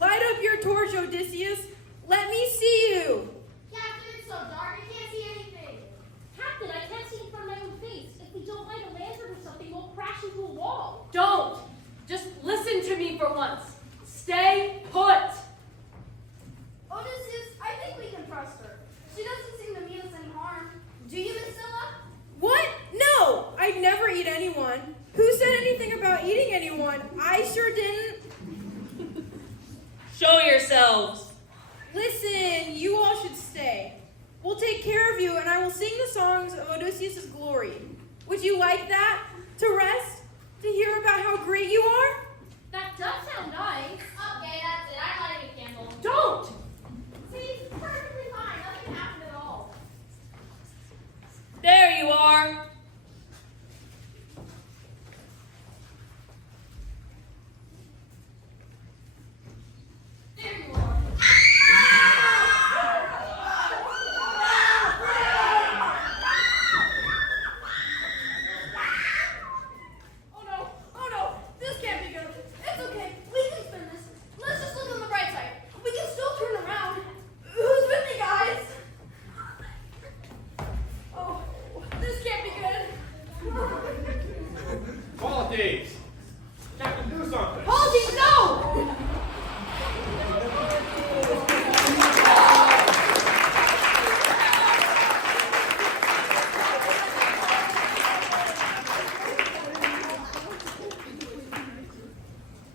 Light up your torch, Odysseus. Let me see you. Captain, it's so dark, I can't see anything. Captain, I can't see in front of my own face. If we don't light a lantern or something, we'll crash into a wall. Don't! Just listen to me for once. Stay put! Odysseus, I think we can trust her. She doesn't seem to mean us any harm. Do you, Miss Scylla? What? No! I'd never eat anyone. Who said anything about eating anyone? I sure didn't. Show yourselves. Listen, you all should stay. We'll take care of you, and I will sing the songs of Odysseus' glory. Would you like that? To rest? To hear about how great you are? That does sound nice. Okay, that's it. I'm lighting a candle. Don't! See, perfectly fine. Nothing happened at all. There you are. There you are. Oh no, this can't be good. It's okay, we can spin this. Let's just look on the bright side. We can still turn around. Who's with me, guys? Oh, this can't be good. Polites! Captain, do something! Polites, no!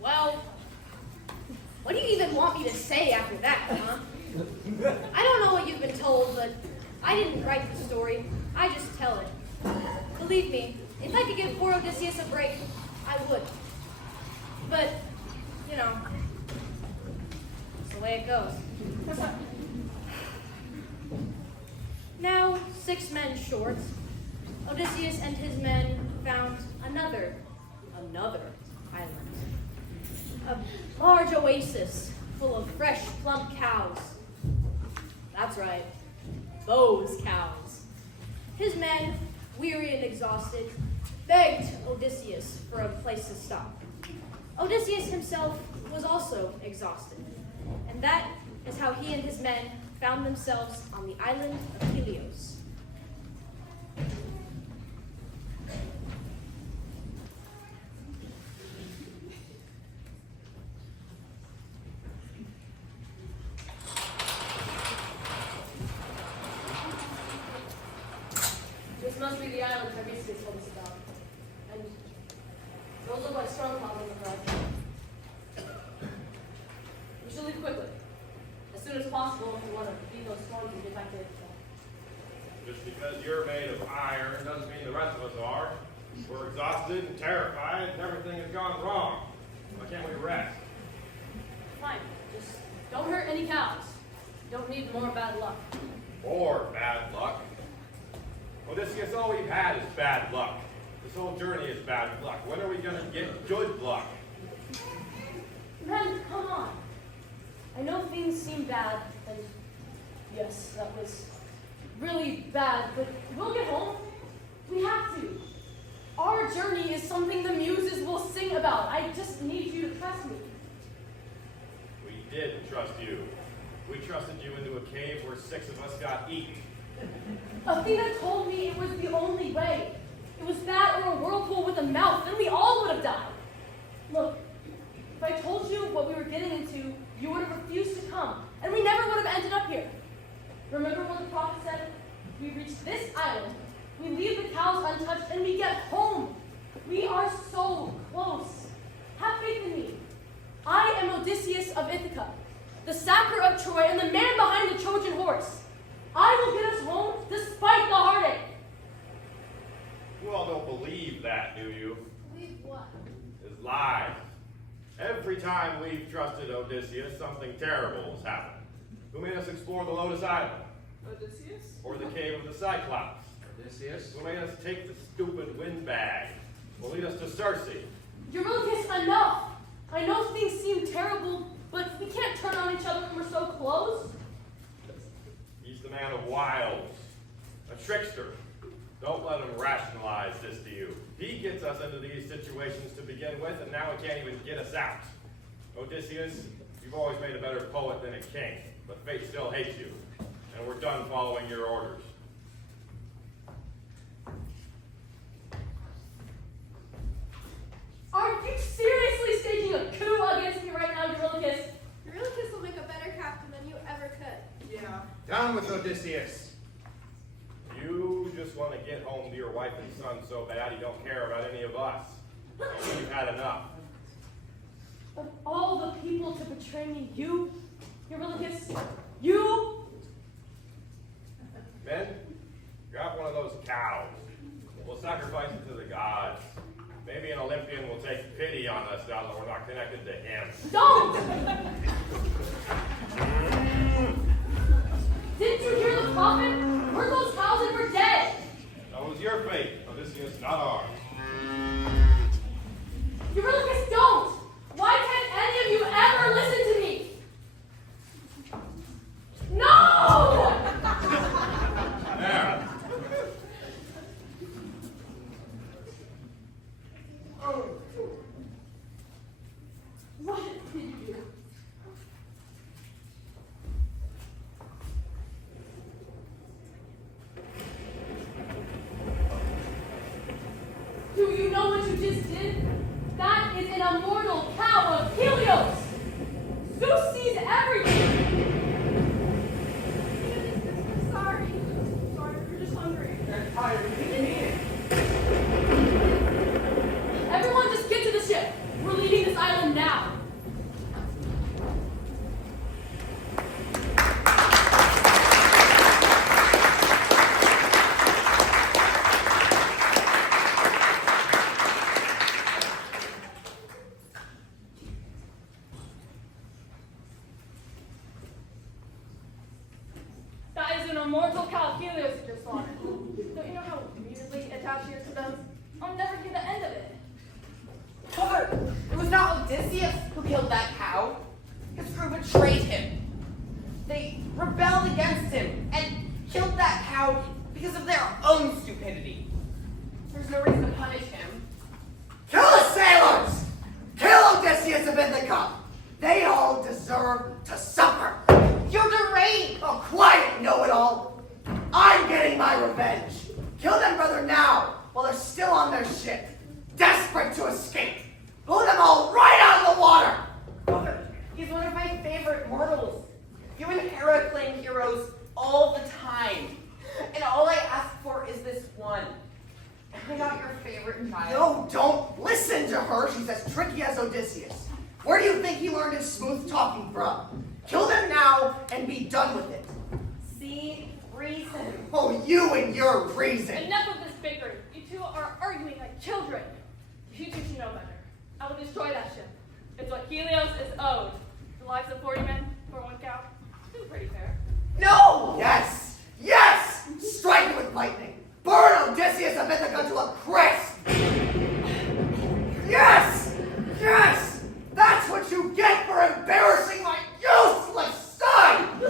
Well, what do you even want me to say after that, huh? I don't know what you've been told, but I didn't write the story. I just tell it. Believe me, if I could give poor Odysseus a break, I would. But, you know, it's the way it goes. Now, 6 men short, Odysseus and his men found another island. A large oasis full of fresh, plump cows. That's right, those cows. His men, weary and exhausted, begged Odysseus for a place to stop. Odysseus himself was also exhausted, and that is how he and his men found themselves on the island of Helios. This must be the island Tiresias told us about. And those look like strong clouds on the horizon. We should leave quickly. As soon as possible if we want to beat those storms and get back to Ithaca. Just because you're made of iron doesn't mean the rest of us are. We're exhausted and terrified and everything has gone wrong. Why can't we rest? Fine. Just don't hurt any cows. Don't need more bad luck. Or bad luck. Odysseus, all we've had is bad luck. This whole journey is bad luck. When are we going to get good luck? Men, come on. I know things seem bad, and yes, that was really bad, but we'll get home. We have to. Our journey is something the muses will sing about. I just need you to trust me. We did trust you. We trusted you into a cave where 6 of us got eaten. Athena told me it was the only way. It was that or a whirlpool with a mouth, then we all would have died. Look, if I told you what we were getting into, you would have refused to come, and we never would have ended up here. Remember what the prophet said? We reach this island, we leave the cows untouched, and we get home. We are so close. Have faith in me. I am Odysseus of Ithaca, the sacker of Troy and the man behind the Trojan horse. I will get us home despite the heartache. You all don't believe that, do you? Believe what? It's lies. Every time we've trusted Odysseus, something terrible has happened. Who made us explore the Lotus Island? Odysseus? Or the cave of the Cyclops? Odysseus? Who made us take the stupid windbag? Will lead us to Circe? Eurylochus, enough! I know things seem terrible, but we can't turn on each other when we're so close. He's the man of wiles, a trickster. Don't let him rationalize this to you. He gets us into these situations to begin with, and now he can't even get us out. Odysseus, you've always made a better poet than a king, but fate still hates you, and we're done following your orders. Are you seriously staging a coup against me right now, Eurylochus? Eurylochus will make a better captain than you ever could. Yeah. Down with Odysseus. You just want to get home to your wife and son so bad you don't care about any of us. You've had enough. Of all the people to betray me, you, Eurylochus, you. Men, grab one of those cows. We'll sacrifice it to the gods. Maybe an Olympian will take pity on us now that we're not connected to him. Don't! Didn't you hear the prophet? We're those cows and we're dead. That was your fate, Odysseus, not ours. Eurylochus, don't! Why can't any of you ever listen to me? No! There. What did you do? Do you know what you just did? That is an immortal cow of Helios! Zeus sees everything! I'm sorry. Sorry, we're just hungry. They're tired. We didn't mean it. Everyone just get to the ship! We're leaving this island now! That is an immortal cow Helios you just slaughtered. Don't you know how weirdly attached you are to them? I'll never hear the end of it. Mother, it was not Odysseus who killed that cow. His crew betrayed him. They rebelled against him and killed that cow because of their own stupidity. There's no reason to punish him. Kill the sailors! Kill Odysseus of Ithaca! They all deserve to suffer! You're deranged! Oh, quiet, know-it-all! I'm getting my revenge! Kill them, brother, now, while they're still on their ship, desperate to escape! Blow them all right out of the water! Mother, he's one of my favorite mortals. You and Hera claim heroes all the time. And all I ask for is this one. Am I not your favorite child? No, don't listen to her. She's as tricky as Odysseus. Where do you think he learned his smooth talking from? Kill them now and be done with it. See? Reason. Oh, you and your reason. Enough of this bickering. You two are arguing like children. You two should know better. I will destroy that ship. It's what Helios is owed. The lives of 40 men for one cow. Seems pretty fair. No! Yes! Yes! Strike it with lightning. Burn Odysseus of Ithaca to a crisp. Yes! Yes! That's what you get for embarrassing my useless son!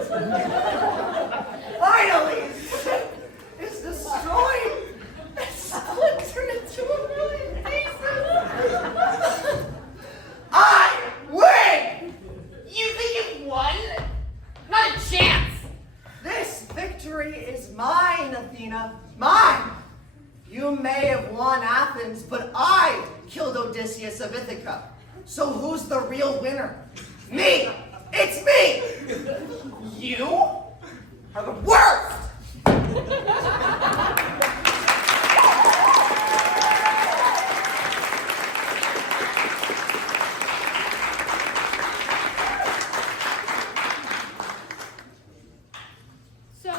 Finally, his ship is destroyed. It's splintered into a million pieces. I win! You think you've won? Not a chance! This victory is mine, Athena. Mine! You may have won Athens, but I killed Odysseus of Ithaca. so who's the real winner? Me! It's me! You are the worst! So,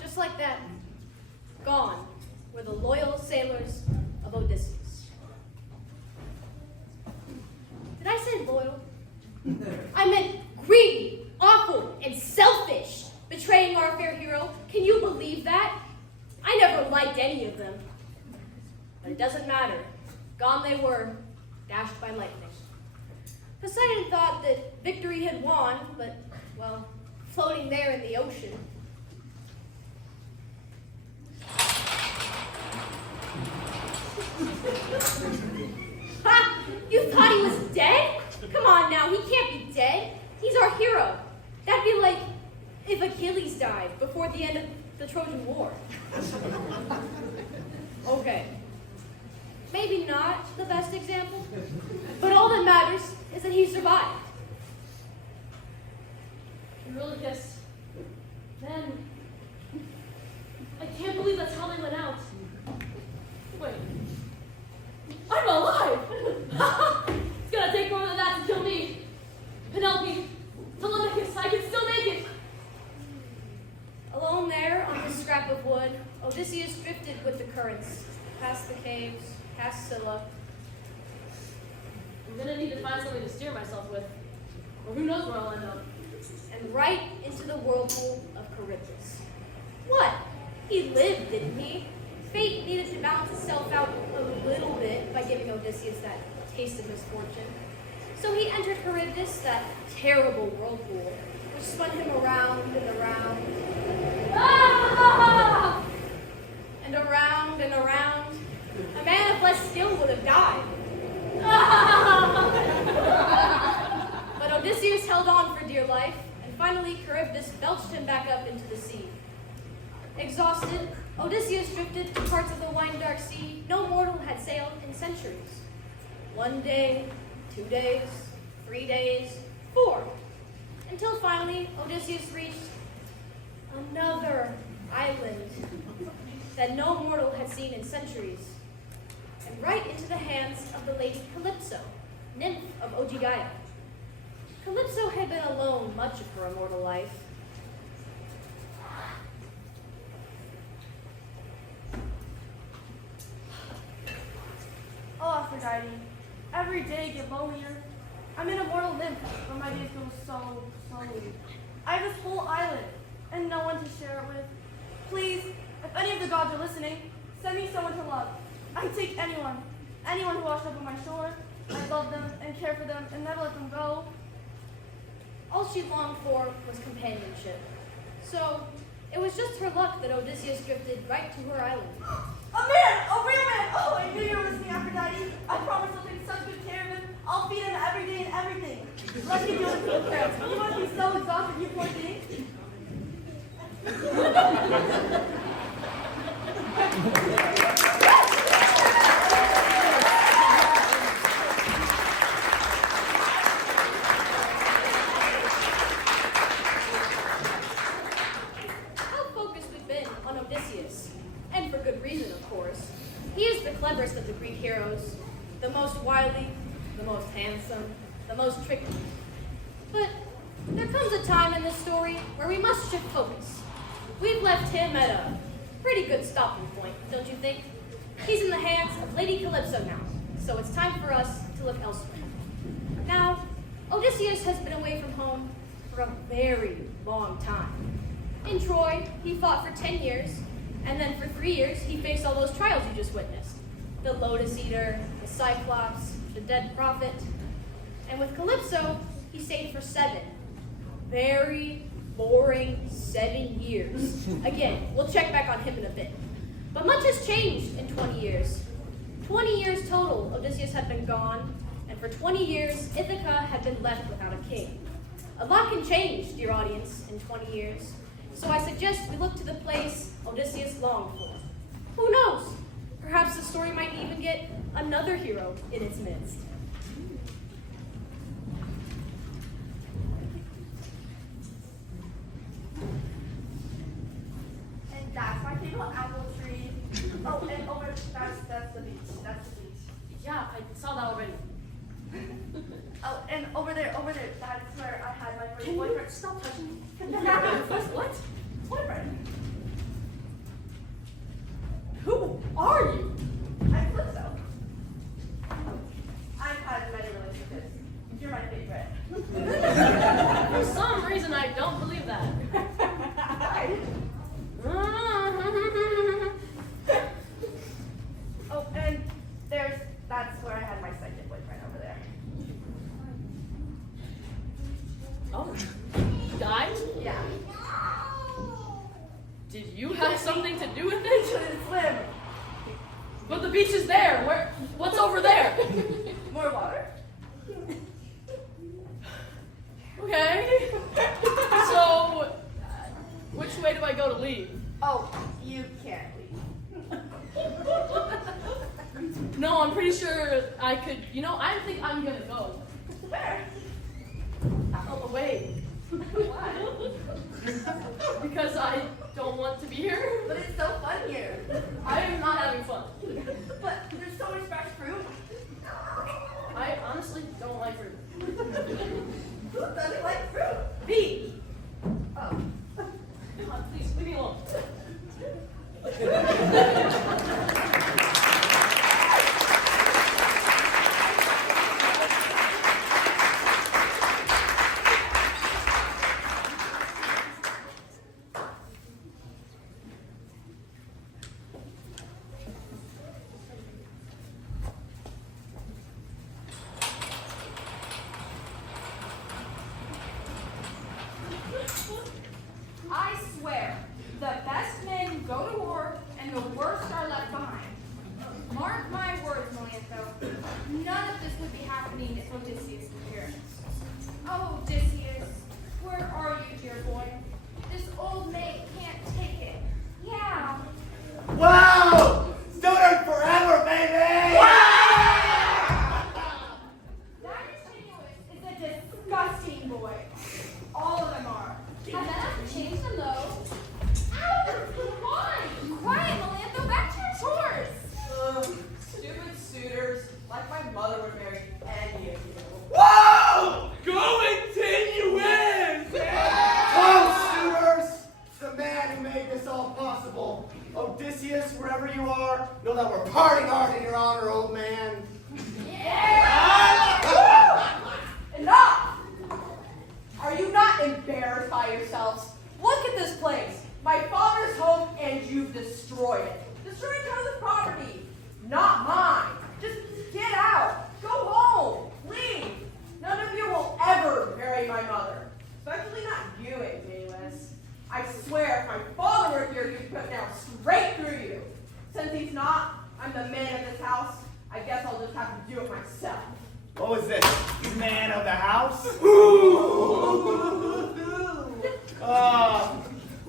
just like that, gone were the loyal sailors of Odysseus. Did I say loyal? I meant greedy, awful, and selfish, betraying our fair hero. Can you believe that? I never liked any of them. But it doesn't matter. Gone they were, dashed by lightning. Poseidon thought that victory had won, but, well, floating there in the ocean. Ha! You thought he was dead? Come on now, he can't be dead. He's our hero. That'd be like if Achilles died before the end of the Trojan War. Okay. Maybe not the best example, but all that matters is that he survived. Eurylochus. Then, I can't believe that's how they went out. Wait. I'm alive! It's gonna take more than that to kill me. Penelope, Telemachus, I can still make it. Alone there on this scrap of wood, Odysseus drifted with the currents, past the caves, past Scylla. I'm gonna need to find something to steer myself with. Or who knows where I'll end up. And right into the whirlpool of Charybdis. What? He lived, didn't he? Fate needed to balance itself out a little bit by giving Odysseus that taste of misfortune. So he entered Charybdis, that terrible whirlpool, which spun him around and around. Ah! And around and around. A man of less skill would have died. But Odysseus held on for dear life, and finally Charybdis belched him back up into the sea. Exhausted, Odysseus drifted to parts of the wine dark sea no mortal had sailed in centuries. 1 day, 2 days, 3 days, 4, until finally Odysseus reached another island that no mortal had seen in centuries, and right into the hands of the lady Calypso, nymph of Ogygia. Calypso had been alone much of her immortal life. Oh, Aphrodite, every day get lonelier. I'm an immortal nymph, but my days go so slowly. I have this whole island, and no one to share it with. Please, if any of the gods are listening, send me someone to love. I'd take anyone who washed up on my shore. I'd love them and care for them and never let them go. All she longed for was companionship. So, it was just her luck that Odysseus drifted right to her island. A man! A real man! Oh, I knew you were listening, Aphrodite. I promise I'll take such good care of him. I'll feed him every day and everything. Let's get you a good care. You must be so exhausted, you poor thing. How focused we've been on Odysseus, and for good reason, of course. He is the cleverest of the Greek heroes, the most wily, the most handsome, the most tricky. But there comes a time in this story where we must shift focus. We've left him at a pretty good stopping point, don't you think? He's in the hands of Lady Calypso now, so it's time for us to look elsewhere. Now, Odysseus has been away from home for a very long time. In Troy, he fought for 10 years, and then for 3 years, he faced all those trials you just witnessed. The Lotus Eater, the Cyclops, the Dead Prophet. And with Calypso, he stayed for 7. Very boring 7 years. Again, we'll check back on him in a bit. But much has changed in 20 years. 20 years total, Odysseus had been gone, and for 20 years, Ithaca had been left without a king. A lot can change, dear audience, in 20 years. So I suggest we look to the place Odysseus longed for. Who knows? Perhaps the story might even get another hero in its midst. Oh, and over, that's the beach. That's the beach. Yeah, I saw that already. Oh, and over there, that's where I had my first Can you boyfriend. stop touching me? What? Boyfriend. Who are you? I believe so. I've had many relationships. You're my favorite. For some reason, I don't believe that. Hi. Oh, and that's where I had my second boyfriend over there. Oh, he died? Yeah. Did you have something to do with it? Couldn't swim. But the beach is there. What's over there? More water? Okay. So, which way do I go to leave? Oh, you can't leave. No, I'm pretty sure I could. I think I'm gonna go. Where? Away. Why? Because I don't want to be here. But it's so fun here. I am not having fun. But there's so much fresh fruit. I honestly don't like fruit. Who doesn't like fruit? Me! Oh. Please, leave me alone. I swear, the best men go to war and the worst are left behind. Mark my words, Melantho. None of this would be happening if Odysseus were here. Oh, Odysseus, where are you, dear boy? This old maid can't take it. Yeah. Wow! Student forever, baby! That Continuous is a disgusting boy. All of them are. I bet I have to change them, though. Ow! Why? Quiet, Melantho. Back to your chores. Stupid suitors, like my mother would marry any of you. Whoa! Continuous! Oh, suitors! The man who made this all possible. Odysseus, wherever you are, know that we're parting hard in your honor, old man. Enough! Are you not embarrassed by yourselves? Look at this place. My father's home, and you've destroyed it. Destroyed Cousin's property. Not mine. Just get out. Go home. Leave. None of you will ever marry my mother. Especially not you, Continuous. I swear, if my father were here, he'd put down straight through you. Since he's not, I'm the man of this house. I guess I'll just have to do it myself. What was this? Man of the house?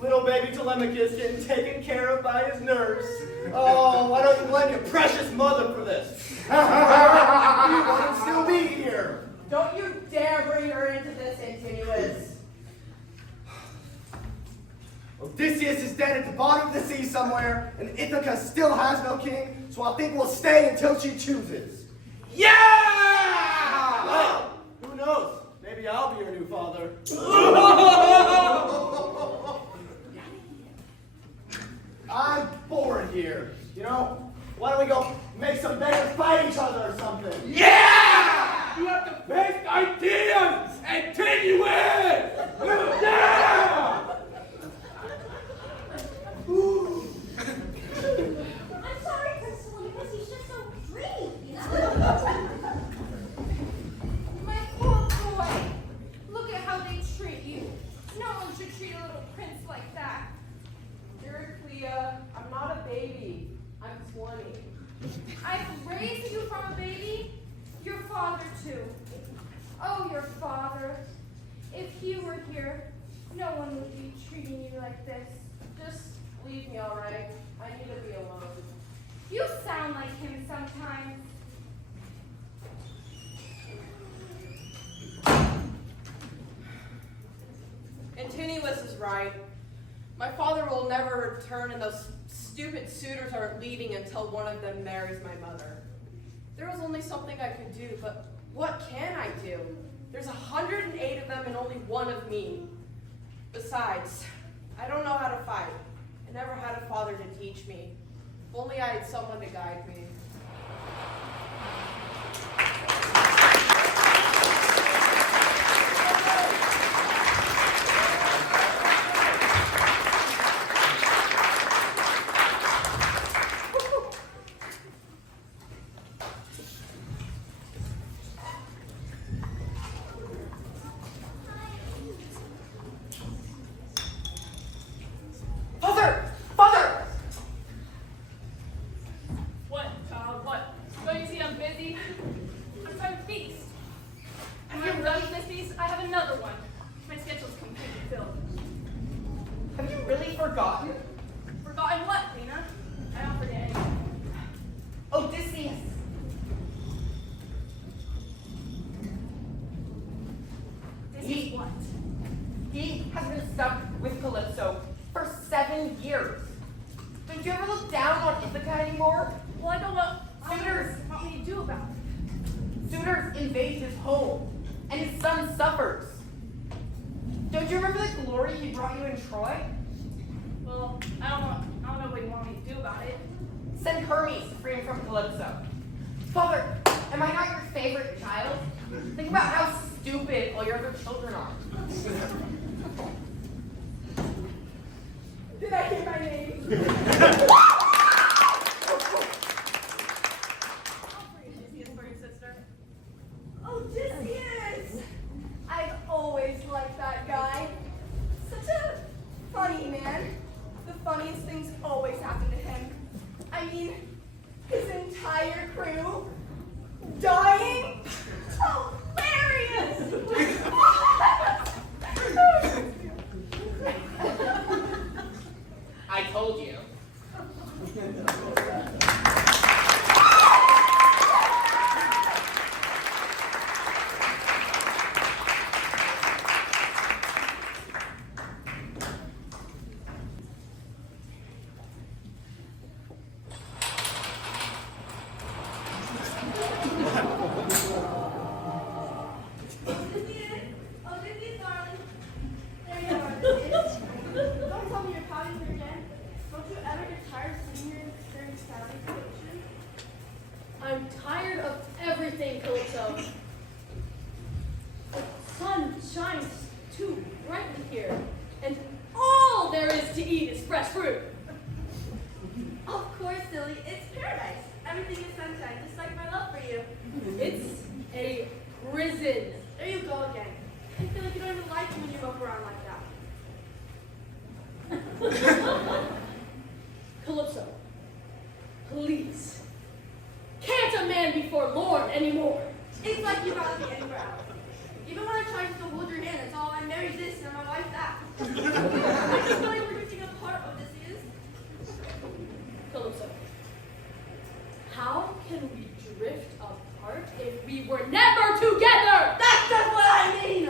Little baby Telemachus getting taken care of by his nurse. Oh, why don't you blame your precious mother for this? You want to still be here. Don't you dare bring her into this, Continuous. Odysseus is dead at the bottom of the sea somewhere, and Ithaca still has no king, so I think we'll stay until she chooses. Yeah! Well, who knows? Maybe I'll be your new father. I'm bored here. Why don't we go make some beggars fight each other or something? Yeah! You have the best ideas! Continuous! Yeah! I'm sorry, Crystal, because he's just so dreamy, My poor boy. Look at how they treat you. No one should treat a little prince like that. Euryclea, I'm not a baby. I'm 20. I've raised you from a baby. Your father, too. Oh, your father. If he were here, no one would be treating you like this. Just leave me, all right? I need to be alone. You sound like him sometimes. Continuous is right. My father will never return, and those stupid suitors aren't leaving until one of them marries my mother. There was only something I could do, but what can I do? There's 108 of them and only one of me. Besides, I don't know how to fight. I never had a father to teach me. If only I had someone to guide me. Father! Father! What, child? What? Don't you see I'm busy? I'm trying to feast. And when I'm done with this feast, I have another one. My schedule's completely filled. Have you really forgotten? Forgotten what, Lena? I don't forget anything. Odysseus! This is what? He has been stuck with Calypso for 7 years. Don't you ever look down on Ithaca anymore? Well, I don't know. Suitors! What will you do about it? Suitors invade his home, and his son suffers. Don't you remember the glory he brought you in Troy? Well, I don't know what you want me to do about it. Send Hermes to free him from Calypso. Father, am I not your favorite child? Think about how stupid all your other children are. Did I hear my name? Odysseus for your sister. Odysseus! I've always liked that guy. Such a funny man. The funniest things always happen to him. I mean, his entire crew dying? Hilarious! I told you. Odysseus, darling. There you are, Odysseus. Don't tell me you're pouting here again. Don't you ever get tired of sitting here staring sadly at the ocean? I'm tired of everything, Calypso. The sun shines too brightly here, and all there is to eat is fresh fruit. Of course, silly. It's paradise. Everything is sunshine, just like my love for you. It's a prison. There you go again. I feel like you don't even like me when you rope around like that. Calypso, please. Can't a man be forlorn anymore? It's like you'd rather be anywhere else. Even when I try to still hold your hand, it's all I marry this and my wife that. I just feel like we're drifting apart, Odysseus. Calypso, how can we drift apart if we were never together? That's just what I mean!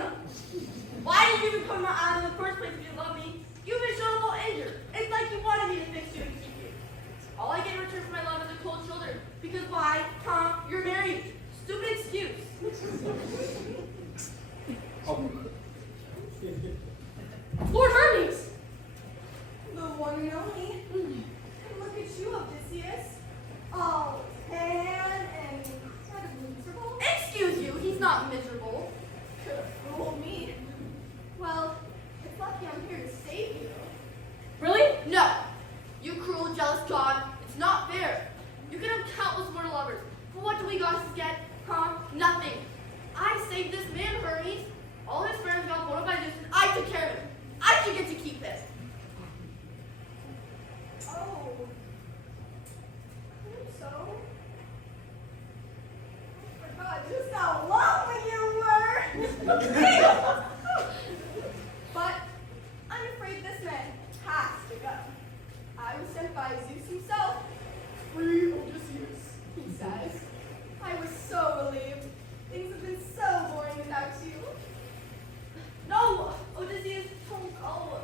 Why did you even put my eyes in the first place if you love me? You've been shown a little injured. It's like you wanted me to fix you and keep you. All I get in return for my love is a cold shoulder. Because why? Huh? You're married. Stupid excuse. Lord Hermes! The one and only. And look at you, Odysseus. All tan and incredibly miserable. Excuse you, he's not miserable. Could have fooled me. Well, it's lucky I'm here to save you. Really? No. You cruel, jealous god. It's not fair. You can have countless mortal lovers. But what do we goddesses get? Huh? Nothing. I saved this man, Hermes. All his friends got blown up by Zeus, and I took care of him. I should get to keep this. Oh. So? I forgot just how lonely you were. But I'm afraid this man has to go. I was sent by Zeus himself. Free Odysseus, he says. I was so relieved. Things have been so boring without you. No, Odysseus, don't go.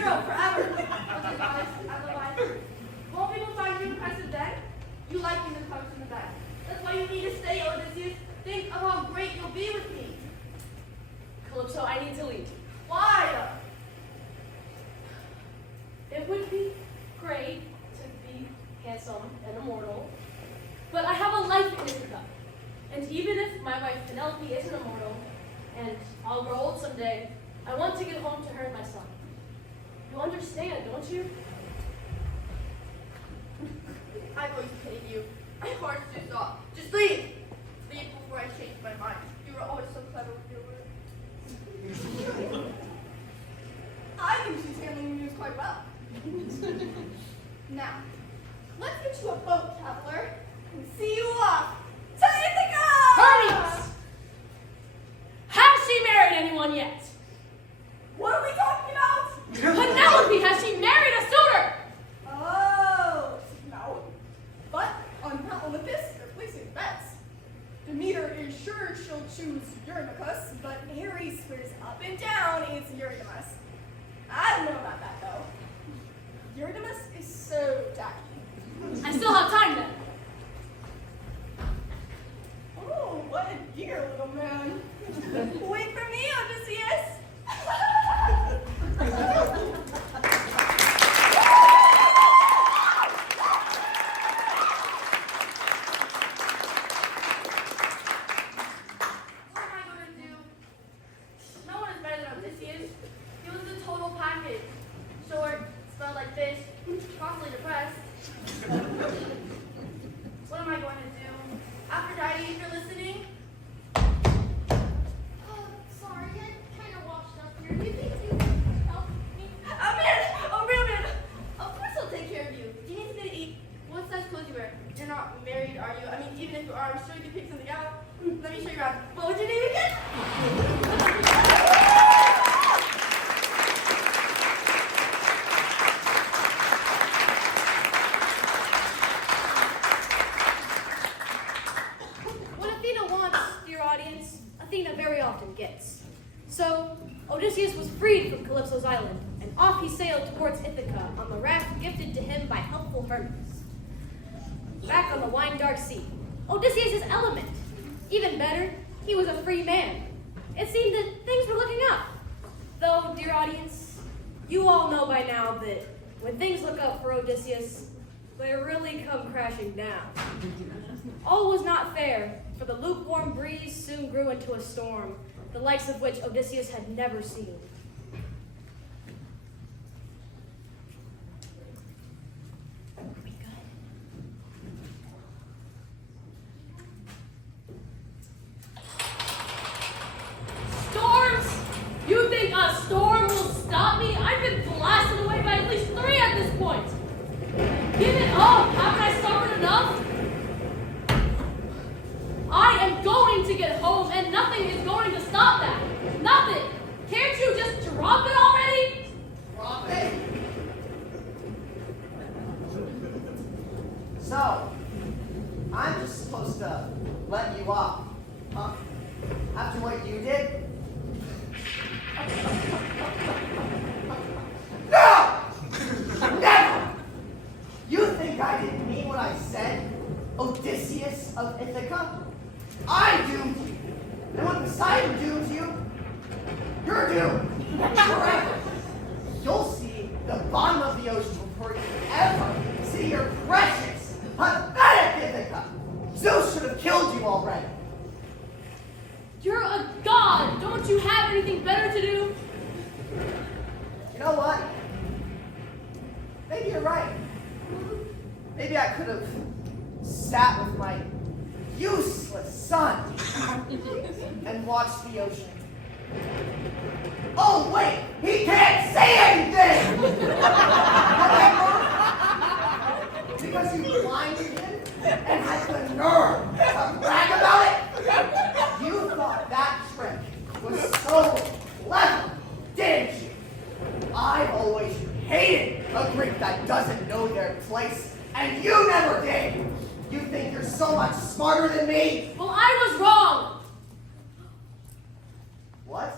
hero forever. Otherwise, won't people find you impressive then? You like being the coach in the best. That's why you need to stay, Odysseus. Think of how great you'll be with me. Calypso, I need to leave. Why? It would be great to be handsome and immortal, but I have a life in Ithaca. And even if my wife Penelope isn't immortal, and I'll grow old someday, I want to get home to her and my son. You understand, don't you? I've always hated you. My heart's just off. Just leave. Leave before I change my mind. You were always so clever with your words. I think she's handling the news quite well. Now, let's get you a boat, traveler, and see you off to Ithaca! Hermes! Has she married anyone yet? What are we talking about? Penelope, has she married a suitor? Oh, no. But on Mount Olympus, they're placing bets. Demeter is sure she'll choose Eurymachus, but Ares swears up and down it's Eurydamas. I don't know about that, though. Eurydamas is so tacky. I still have time then. Oh, what a dear little man. Wait for me, Odysseus. What am I going to do? No one is better than Odysseus. He was the total package. Short, spelled like fish, constantly depressed. What am I going to do? Aphrodite, if you're listening. Oh, sorry, I'm kind of washed up here. Do you think you can help me? A man! A real man! Of course I'll take care of you. Do you need something to eat? What size clothes you wear? You're not married, are you? I mean, even if you are, I'm sure you can pick something out. Let me show you around. What would you name again? What Athena wants, dear audience, Athena very often gets. So, Odysseus was freed from Calypso's island, and off he sailed towards Ithaca on the raft gifted to him by helpful Hermes. Back on the wine-dark sea, Odysseus' element. Even better, he was a free man. It seemed that things were looking up. Though, dear audience, you all know by now that when things look up for Odysseus, they really come crashing down. All was not fair, for the lukewarm breeze soon grew into a storm, the likes of which Odysseus had never seen. Are we good? Storms? You think a storm will stop me? I've been blasted away by at least 3 at this point. Give it up. Haven't I suffered enough? I am going to get home, and nothing is going to stop that. Nothing. Can't you just drop it already? Drop it. So, I'm just supposed to let you off, huh? After what you did? No! Never! You think I didn't mean what I said? Odysseus of Ithaca? I doomed you. And when Poseidon dooms you, you're doomed. Forever. You'll see the bottom of the ocean before you ever see your precious, pathetic Ithaca. Zeus should have killed you already. You're a god. Don't you have anything better to do? You know what? Maybe you're right. Maybe I could have sat with my useless son and watched the ocean. Oh, wait! He can't say anything! Remember? Because you blinded him and had the nerve to brag about it? You thought that trick was so clever, didn't you? I've always hated a Greek that doesn't know their place, and you never did! You think you're so much smarter than me? Well, I was wrong. What?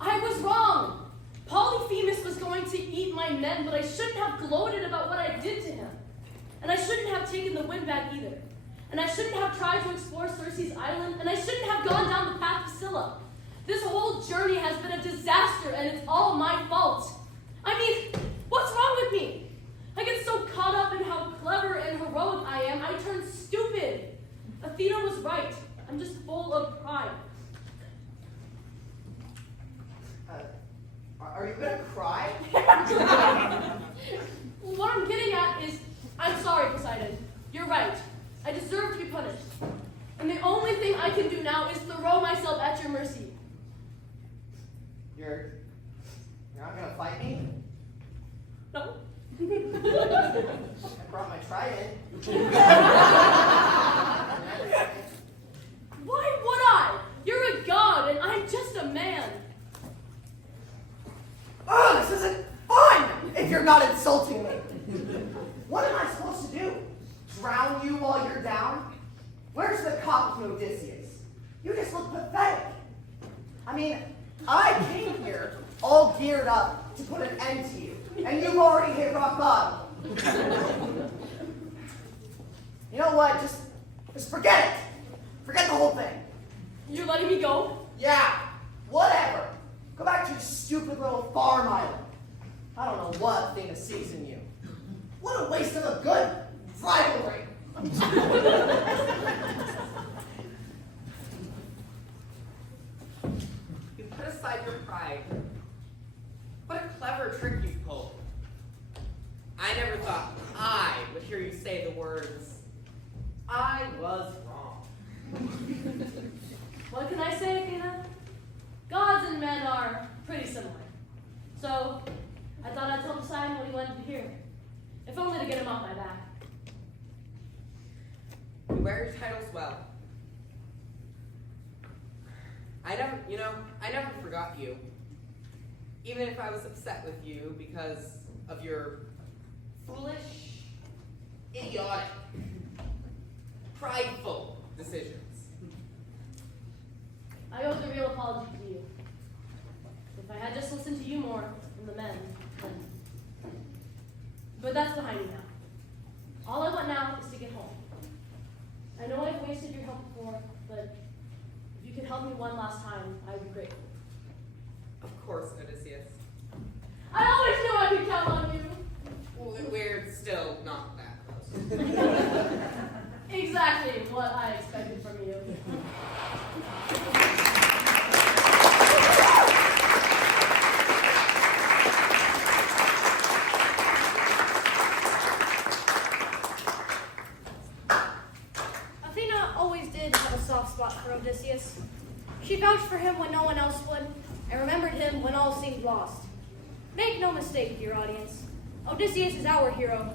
I was wrong. Polyphemus was going going to eat my men, but I shouldn't have gloated about what I did to him. And I shouldn't have taken the wind back either. And I shouldn't have tried to explore Circe's island, and I shouldn't have gone down the path of Scylla. This whole journey has been a disaster, and it's all my fault. I mean, what's wrong with me? I get so caught up in how clever and heroic I am, I turn stupid. Athena was right. I'm just full of pride. Are you gonna cry? What I'm getting at is, I'm sorry, Poseidon. You're right. I deserve to be punished. And the only thing I can do now is throw myself at your mercy. You're not gonna fight me? No? I brought my trident. Why would I? You're a god, and I'm just a man. Oh, this isn't fun if you're not insulting me. What am I supposed to do? Drown you while you're down? Where's the cop from Odysseus? You just look pathetic. I mean, I came here all geared up to put an end to you, and you've already hit rock bottom. You know what? Just forget it. Forget the whole thing. You're letting me go? Yeah, whatever. Go back to your stupid little farm island. I don't know what thing to season you. What a waste of a good rivalry. You put aside your pride. What a clever trick you pulled. I never thought I would hear you say the words, I was wrong. What can I say, Athena? Gods and men are pretty similar. So, I thought I'd tell Poseidon what he wanted to hear. If only to get him off my back. You wear your titles well. I never forgot you. Even if I was upset with you because of your foolish, idiotic, prideful decisions. I owe the real apology to you. If I had just listened to you more than the men, then... But that's behind me now. All I want now is to get home. I know I've wasted your help before, but if you could help me one last time, I would be grateful. Of course, Odysseus. I always knew I could count on you! Well, we're still not that close. Exactly what I expected from you. Athena always did have a soft spot for Odysseus. She vouched for him when no one else would, and remembered him when all seemed lost. Make no mistake, dear audience. Odysseus is our hero,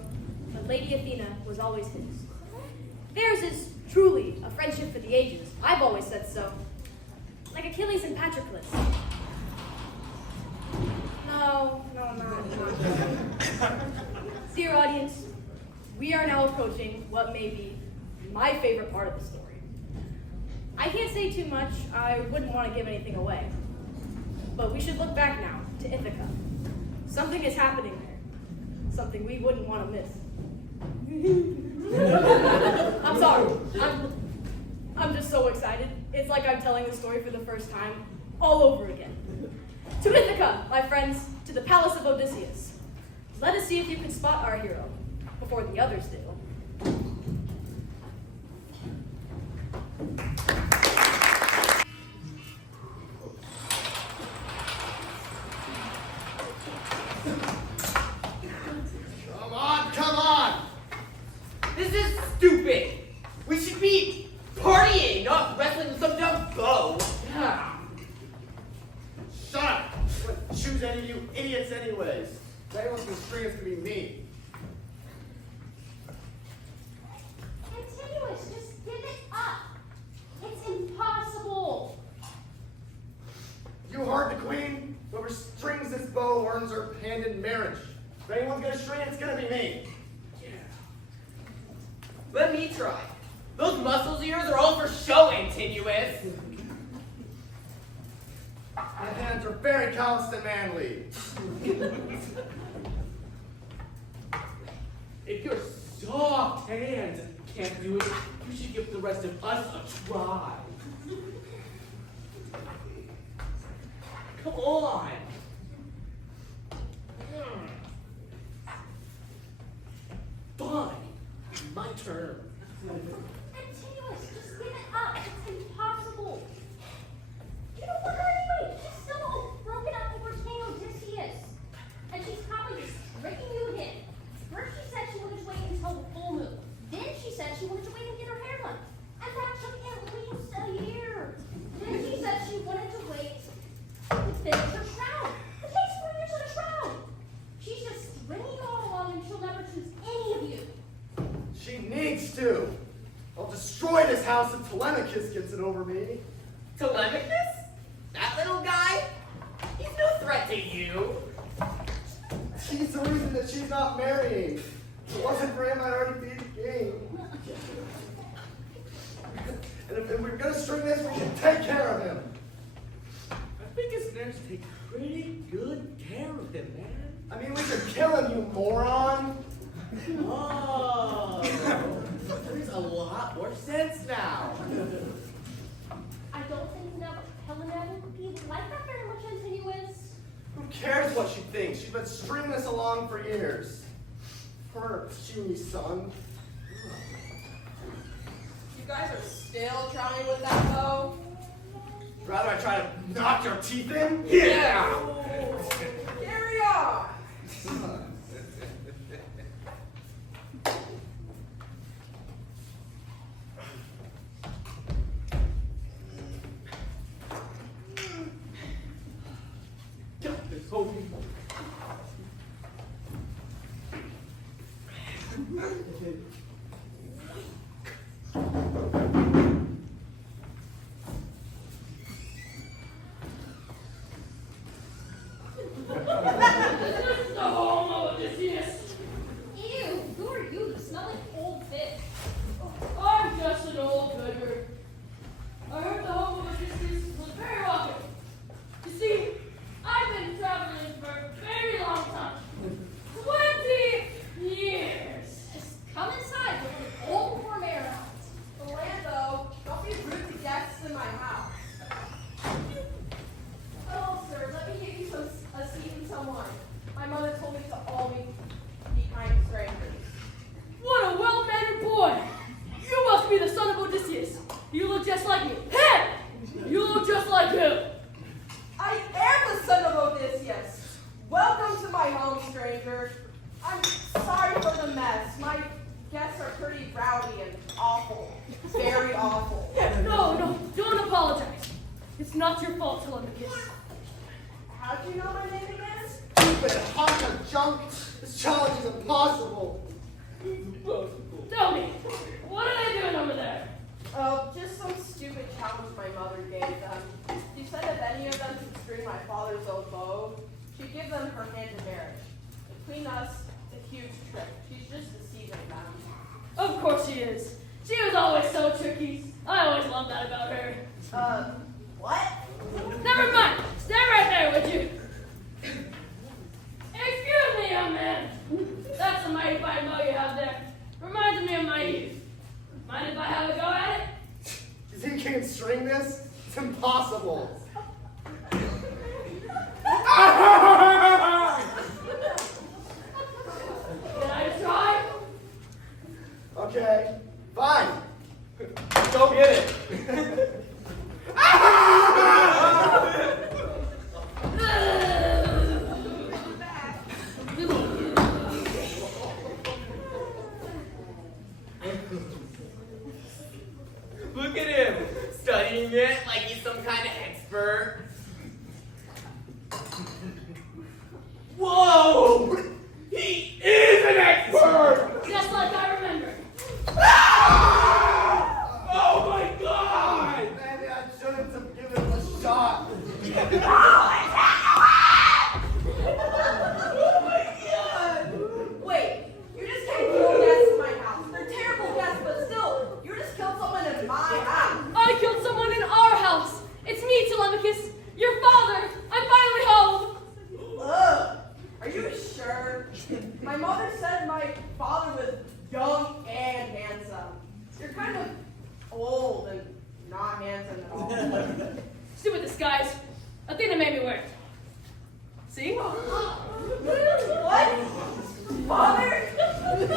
but Lady Athena was always his. Theirs is truly a friendship for the ages. I've always said so. Like Achilles and Patroclus. No, not. Dear audience, we are now approaching what may be my favorite part of the story. I can't say too much, I wouldn't want to give anything away. But we should look back now to Ithaca. Something is happening there. Something we wouldn't want to miss. I'm sorry. I'm just so excited. It's like I'm telling the story for the first time, all over again. To Ithaca, my friends, to the palace of Odysseus. Let us see if you can spot our hero, before the others do. Come on! This is stupid. We should be partying, not wrestling with some dumb bow. Shut up! I wouldn't choose any of you idiots anyways. If anyone's gonna string it's gonna be me. Continuous, just give it up. It's impossible. You heard the queen? Whoever strings this bow earns her hand in marriage. If anyone's gonna string it's gonna be me. Let me try. Those muscles of yours are all for show, Antinuous. My hands are very calloused and manly. If your soft hands can't do it, you should give the rest of us a try. Come on. Fine. My turn. Continuous, just give it up. It's impossible. You don't want her anyway. She's still all broken up over King Odysseus. And she's probably just tricking you again. First she said she wanted to wait until the full moon. Then she said she wanted to wait and get her hair done. And that took at least a year. Then she said she wanted to wait to finish her shroud. It takes 4 years on a shroud. She's just stringing you all along and she'll never choose any of you. She needs to. I'll destroy this house if Telemachus gets it over me. Telemachus? That little guy? He's no threat to you. He's the reason that she's not marrying. If it wasn't for him, I'd already be the king. And if we're gonna string this, we can take care of him. I think his nurse take pretty good care of him, man. I mean, we could kill him, you moron. Oh, there's a lot more sense now. I don't think Helena would be like that very much continuous. Who cares what she thinks? She's been stringing us along for years. Her puny son. You guys are still trying with that bow? Rather I try to knock your teeth in? Yeah! Carry on! Got this, homie. This is the home of Odysseus. Ew, who are you? You smell like old fish. I'm just an old beggar. I heard the home of Odysseus was very welcome. You see, I've been traveling for a very long time. 20 years. Just come inside with an old warm air out. Orlando, don't be rude to guests in my house. Oh, sir, let me give you a seat and some wine. My mother told me to always be kind to strangers. What a well-mannered boy. You must be the son of Odysseus. You look just like him. Hey! You look just like him. I am the son of Odysseus. Welcome to my home, stranger. I'm sorry for the mess. My guests are pretty rowdy and awful. Very awful. No, don't apologize. It's not your fault, Telemachus. How'd you know my name again? Stupid hunk of junk. This challenge is impossible. Tell me, what are they doing over there? Just some stupid challenge my mother gave them. She said if any of them could string my father's old bow, she'd give them her hand in marriage. Between us, it's a huge trick. She's just deceiving them. Of course she is. She was always so tricky. I always loved that about her. What? Never mind. Stay right there, would you? Excuse me, young man. That's a mighty fine bow you have there. Reminds me of my youth. Mind if I have a go at it? You think you can string this? It's impossible. Can I try? Okay, fine. Go get it. Look at him, studying it like he's some kind of expert. Whoa! He is an expert! Just like I remember. Oh my god! Maybe I shouldn't have given him a shot. Oh my god! Wait, you just can't kill guests in my house. They're terrible guests, but still, you just killed someone in my house. I killed someone in our house. It's me, Telemachus, your father. You're kind of old and not handsome at all. Stupid disguise. Athena made me wear it. See? What? Father? It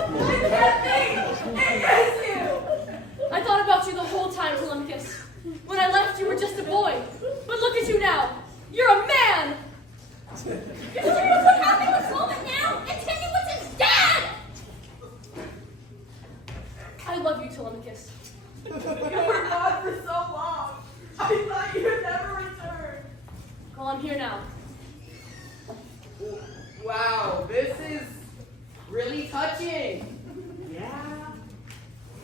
can't be! It is you! I thought about you the whole time, Telemachus. When I left, you were just a boy. But look at you now. You're a man! You're seriously having this moment now? And Timmy was his dad! I love you, Telemachus. You were gone for so long. I thought you'd never return. Well, I'm here now. Wow, this is really touching. Yeah,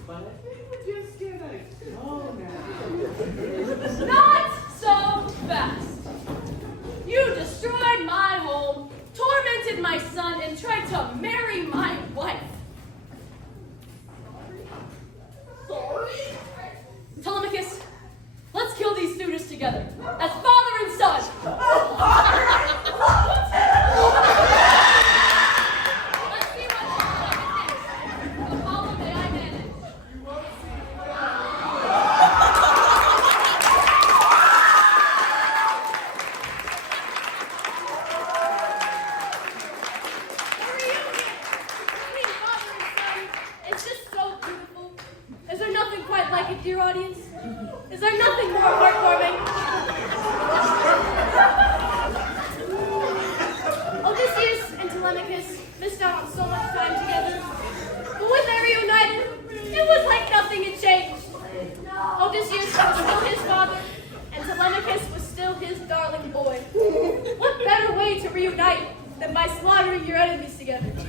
but I think we're just gonna go now. Not so fast. You destroyed my home, tormented my son, and tried to marry my wife. Sorry? Telemachus, let's kill these suitors together, as father and son. Oh, Father, I loved him! Let's see what the Apollo may I manage. Between father and son, it's just so beautiful. Is there nothing quite like it, dear audience? Is there nothing more heartwarming? Odysseus and Telemachus missed out on so much time together. But when they reunited, it was like nothing had changed. Odysseus was still his father, and Telemachus was still his darling boy. What better way to reunite than by slaughtering your enemies together? It's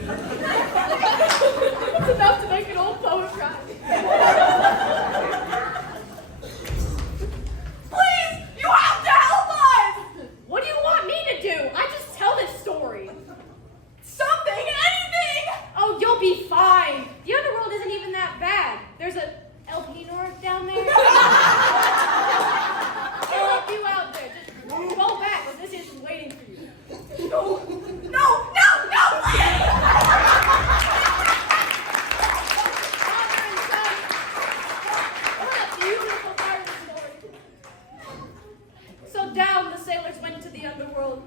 enough to make an old poet cry. Please, you have to help us! What do you want me to do? I just tell this story. Something, anything! Oh, you'll be fine. The underworld isn't even that bad. There's a Elpenor down there. I'll help you out there. Just go back. Odysseus is waiting for you. No, please! Father and son. What a beautiful part of the story. So down the sailors went to the underworld.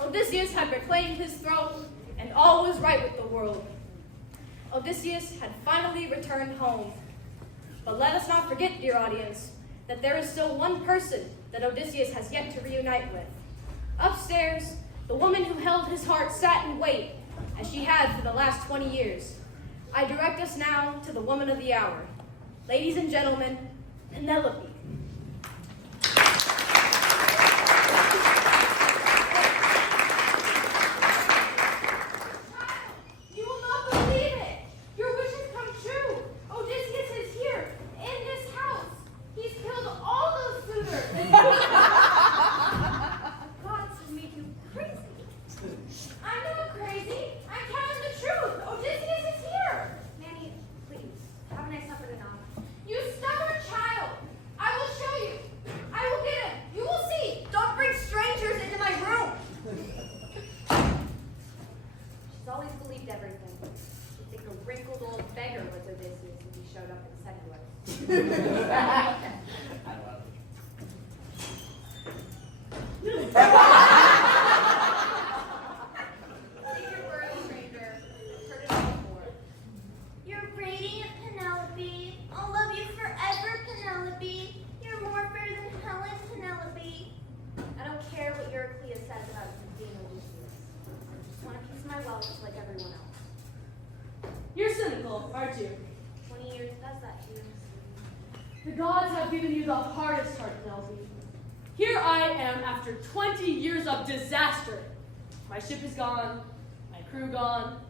Odysseus had reclaimed his throne, and all was right with the world. Odysseus had finally returned home. But let us not forget, dear audience, that there is still one person that Odysseus has yet to reunite with. Upstairs, the woman who held his heart sat and waited, as she had for the last 20 years. I direct us now to the woman of the hour. Ladies and gentlemen, Penelope. You will not believe it! Your wish has come true! Odysseus is here, in this house! He's killed all those suitors! God to make you crazy! I'm not crazy! I'm telling the truth! Odysseus is here! Manny, please, have a nice supper tonight. You stubborn child! I will show you! I will get him! You will see! Don't bring strangers into my room! She's always believed everything. She'd think a wrinkled old beggar was Odysseus if he showed up and said he was. Take your word, stranger. I've heard it all before. You're radiant, Penelope. I'll love you forever, Penelope. You're more fair than Helen, Penelope. I don't care what Eurycleia says about being Odysseus. I just want a piece of my wealth like everyone else. You're cynical, aren't you? 20 years does that to you. The gods have given you the hardest heart, Penelope. Here I am after 20 years of disaster. My ship is gone, my crew gone,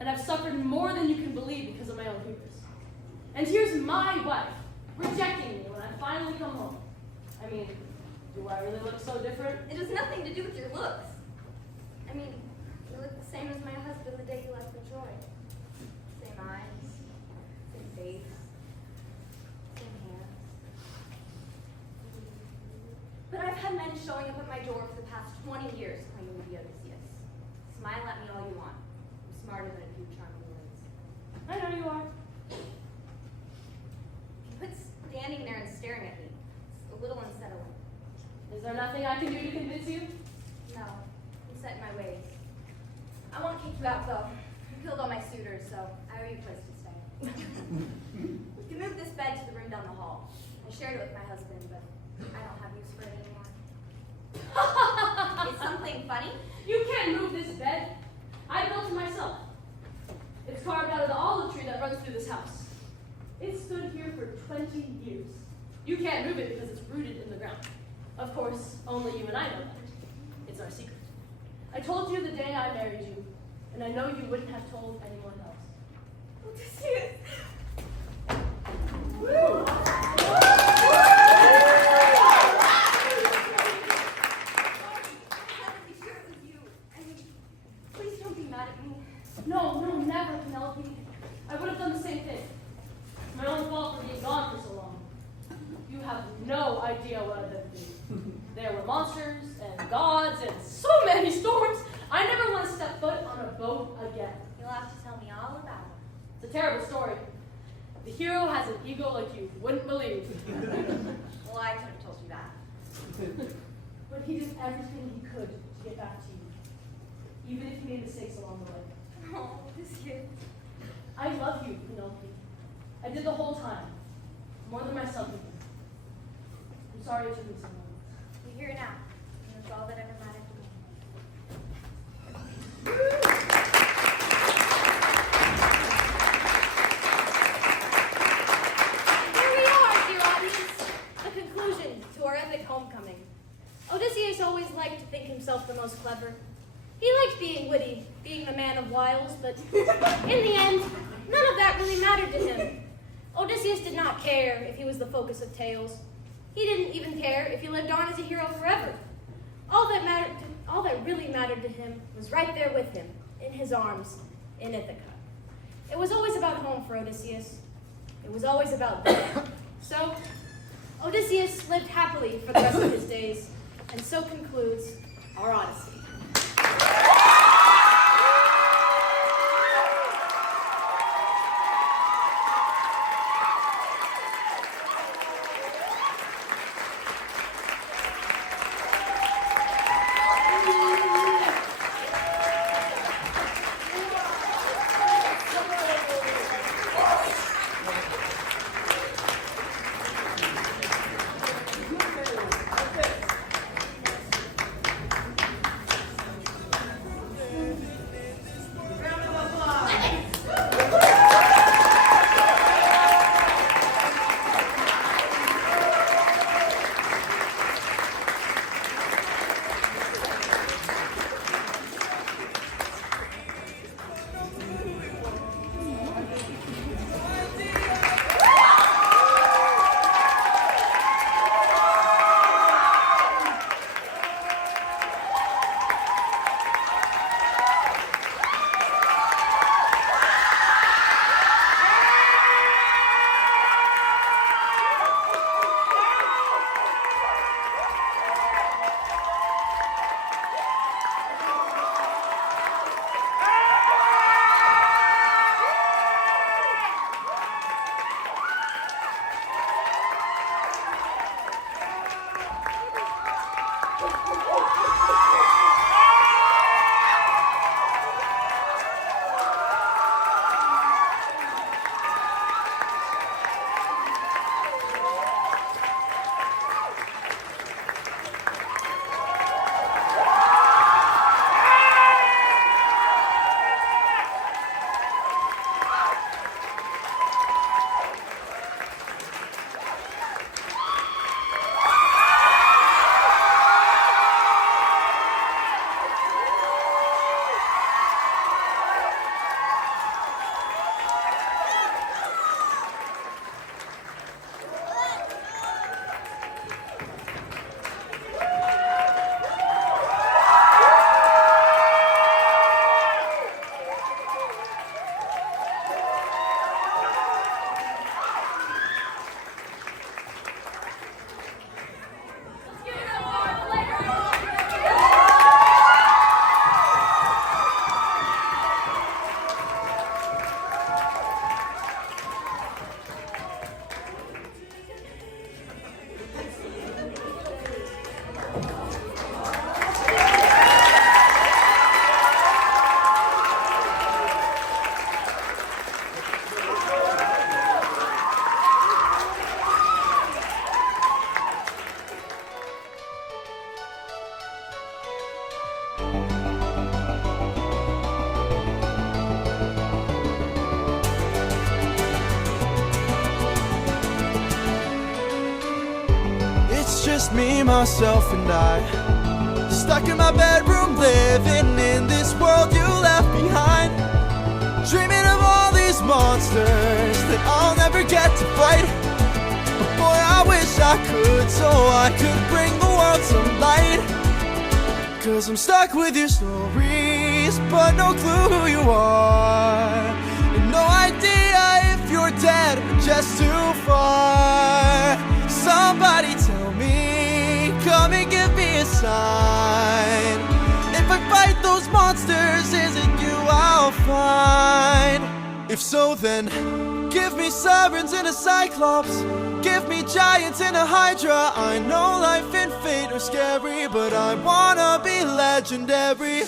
and I've suffered more than you can believe because of my own hubris. And here's my wife rejecting me when I finally come home. I mean, do I really look so different? It has nothing to do with your looks. I mean, you look the same as my husband the day you left for Troy. Same eyes, same face, same hands. But I've had men showing up at my door for the past 20 years claiming to be Odysseus. Smile at me all you want. I'm smarter than a few charming words. I know you are. staring at me. It's a little unsettling. Is there nothing I can do to convince you? No, I'm set in my ways. I won't kick you out though. You killed all my suitors, so I owe you a place to stay. You can move this bed to the room down the hall. I shared it with my husband, but I don't have use for it anymore. Is something funny? You can't move this bed. I built it myself. It's carved out of the olive tree that runs through this house. It stood here for 20 years. You can't move it because it's rooted in the ground. Of course, only you and I know that. It's our secret. I told you the day I married you, and I know you wouldn't have told anyone else. Odysseus! Please don't be mad at me. No, never, Penelope. I would have done the same thing. My own fault for being gone for so long. You have no idea what I've been through. There were monsters and gods and so many storms. I never want to step foot on a boat again. You'll have to tell me all about it. It's a terrible story. The hero has an ego like you wouldn't believe. Well, I could have told you that. But he did everything he could to get back to you, even if he made mistakes along the way. Oh, Odysseus. I love you, Penelope. I did the whole time, more than myself even. I'm sorry it took me so long. You're here now, and it's all that ever mattered to me. Here we are, dear audience. The conclusion to our epic homecoming. Odysseus always liked to think himself the most clever. He liked being witty, being the man of wiles, but in the end, none of that really mattered to him. Odysseus did not care if he was the focus of tales. He didn't even care if he lived on as a hero forever. All that really mattered to him was right there with him, in his arms, in Ithaca. It was always about home for Odysseus. It was always about them. So, Odysseus lived happily for the rest of his days, and so concludes our Odyssey. just me, myself, and I. Stuck in my bedroom, living in this world you left behind. Dreaming of all these monsters that I'll never get to fight. But boy, I wish I could, so I could bring the world some light. Cause I'm stuck with your stories, but no clue who you are. And no idea if you're dead or just too far. Somebody tell me, come and give me a sign. If I fight those monsters, is it you I'll find? If so, then give me sirens and a cyclops. Give me giants and a hydra. I know life and fate are scary, but I wanna be legendary.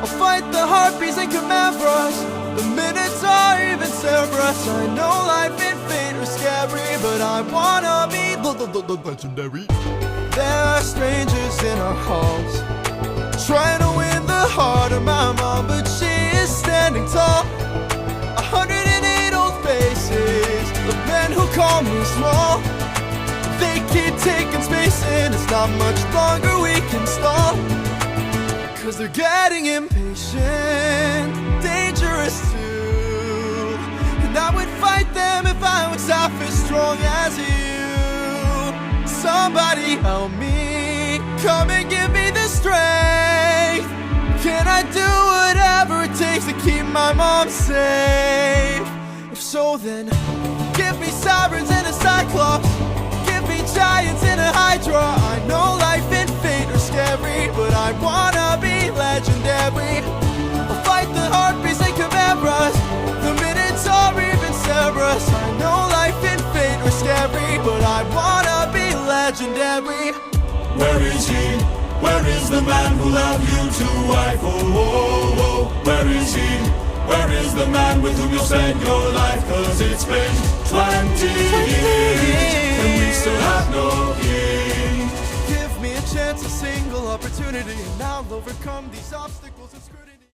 I'll fight the harpies and chimera's, the minotaur, even Cerberus. I know life and fate are scary, but I wanna be legendary. There are strangers in our halls, trying to win the heart of my mom, but she is standing tall. 108 old faces of men who call me small. They keep taking space and it's not much longer we can stall. Cause they're getting impatient, dangerous too. And I would fight them if I was half as strong as you. Somebody help me, come and give me the strength. Can I do whatever it takes to keep my mom safe? If so, then give me sirens and a cyclops. Give me giants and a hydra. I know life and fate are scary, but I wanna be legendary. I'll fight the harpies and chimeras, the minotaur, even Cerberus. I know life and fate are scary, but I wanna be legendary. Where is he? Where is the man who loved you to wife? Oh, oh, oh, where is he? Where is the man with whom you'll spend your life? Cause it's been 20 years and we still have no king. Give me a chance, a single opportunity, and I'll overcome these obstacles and scrutiny.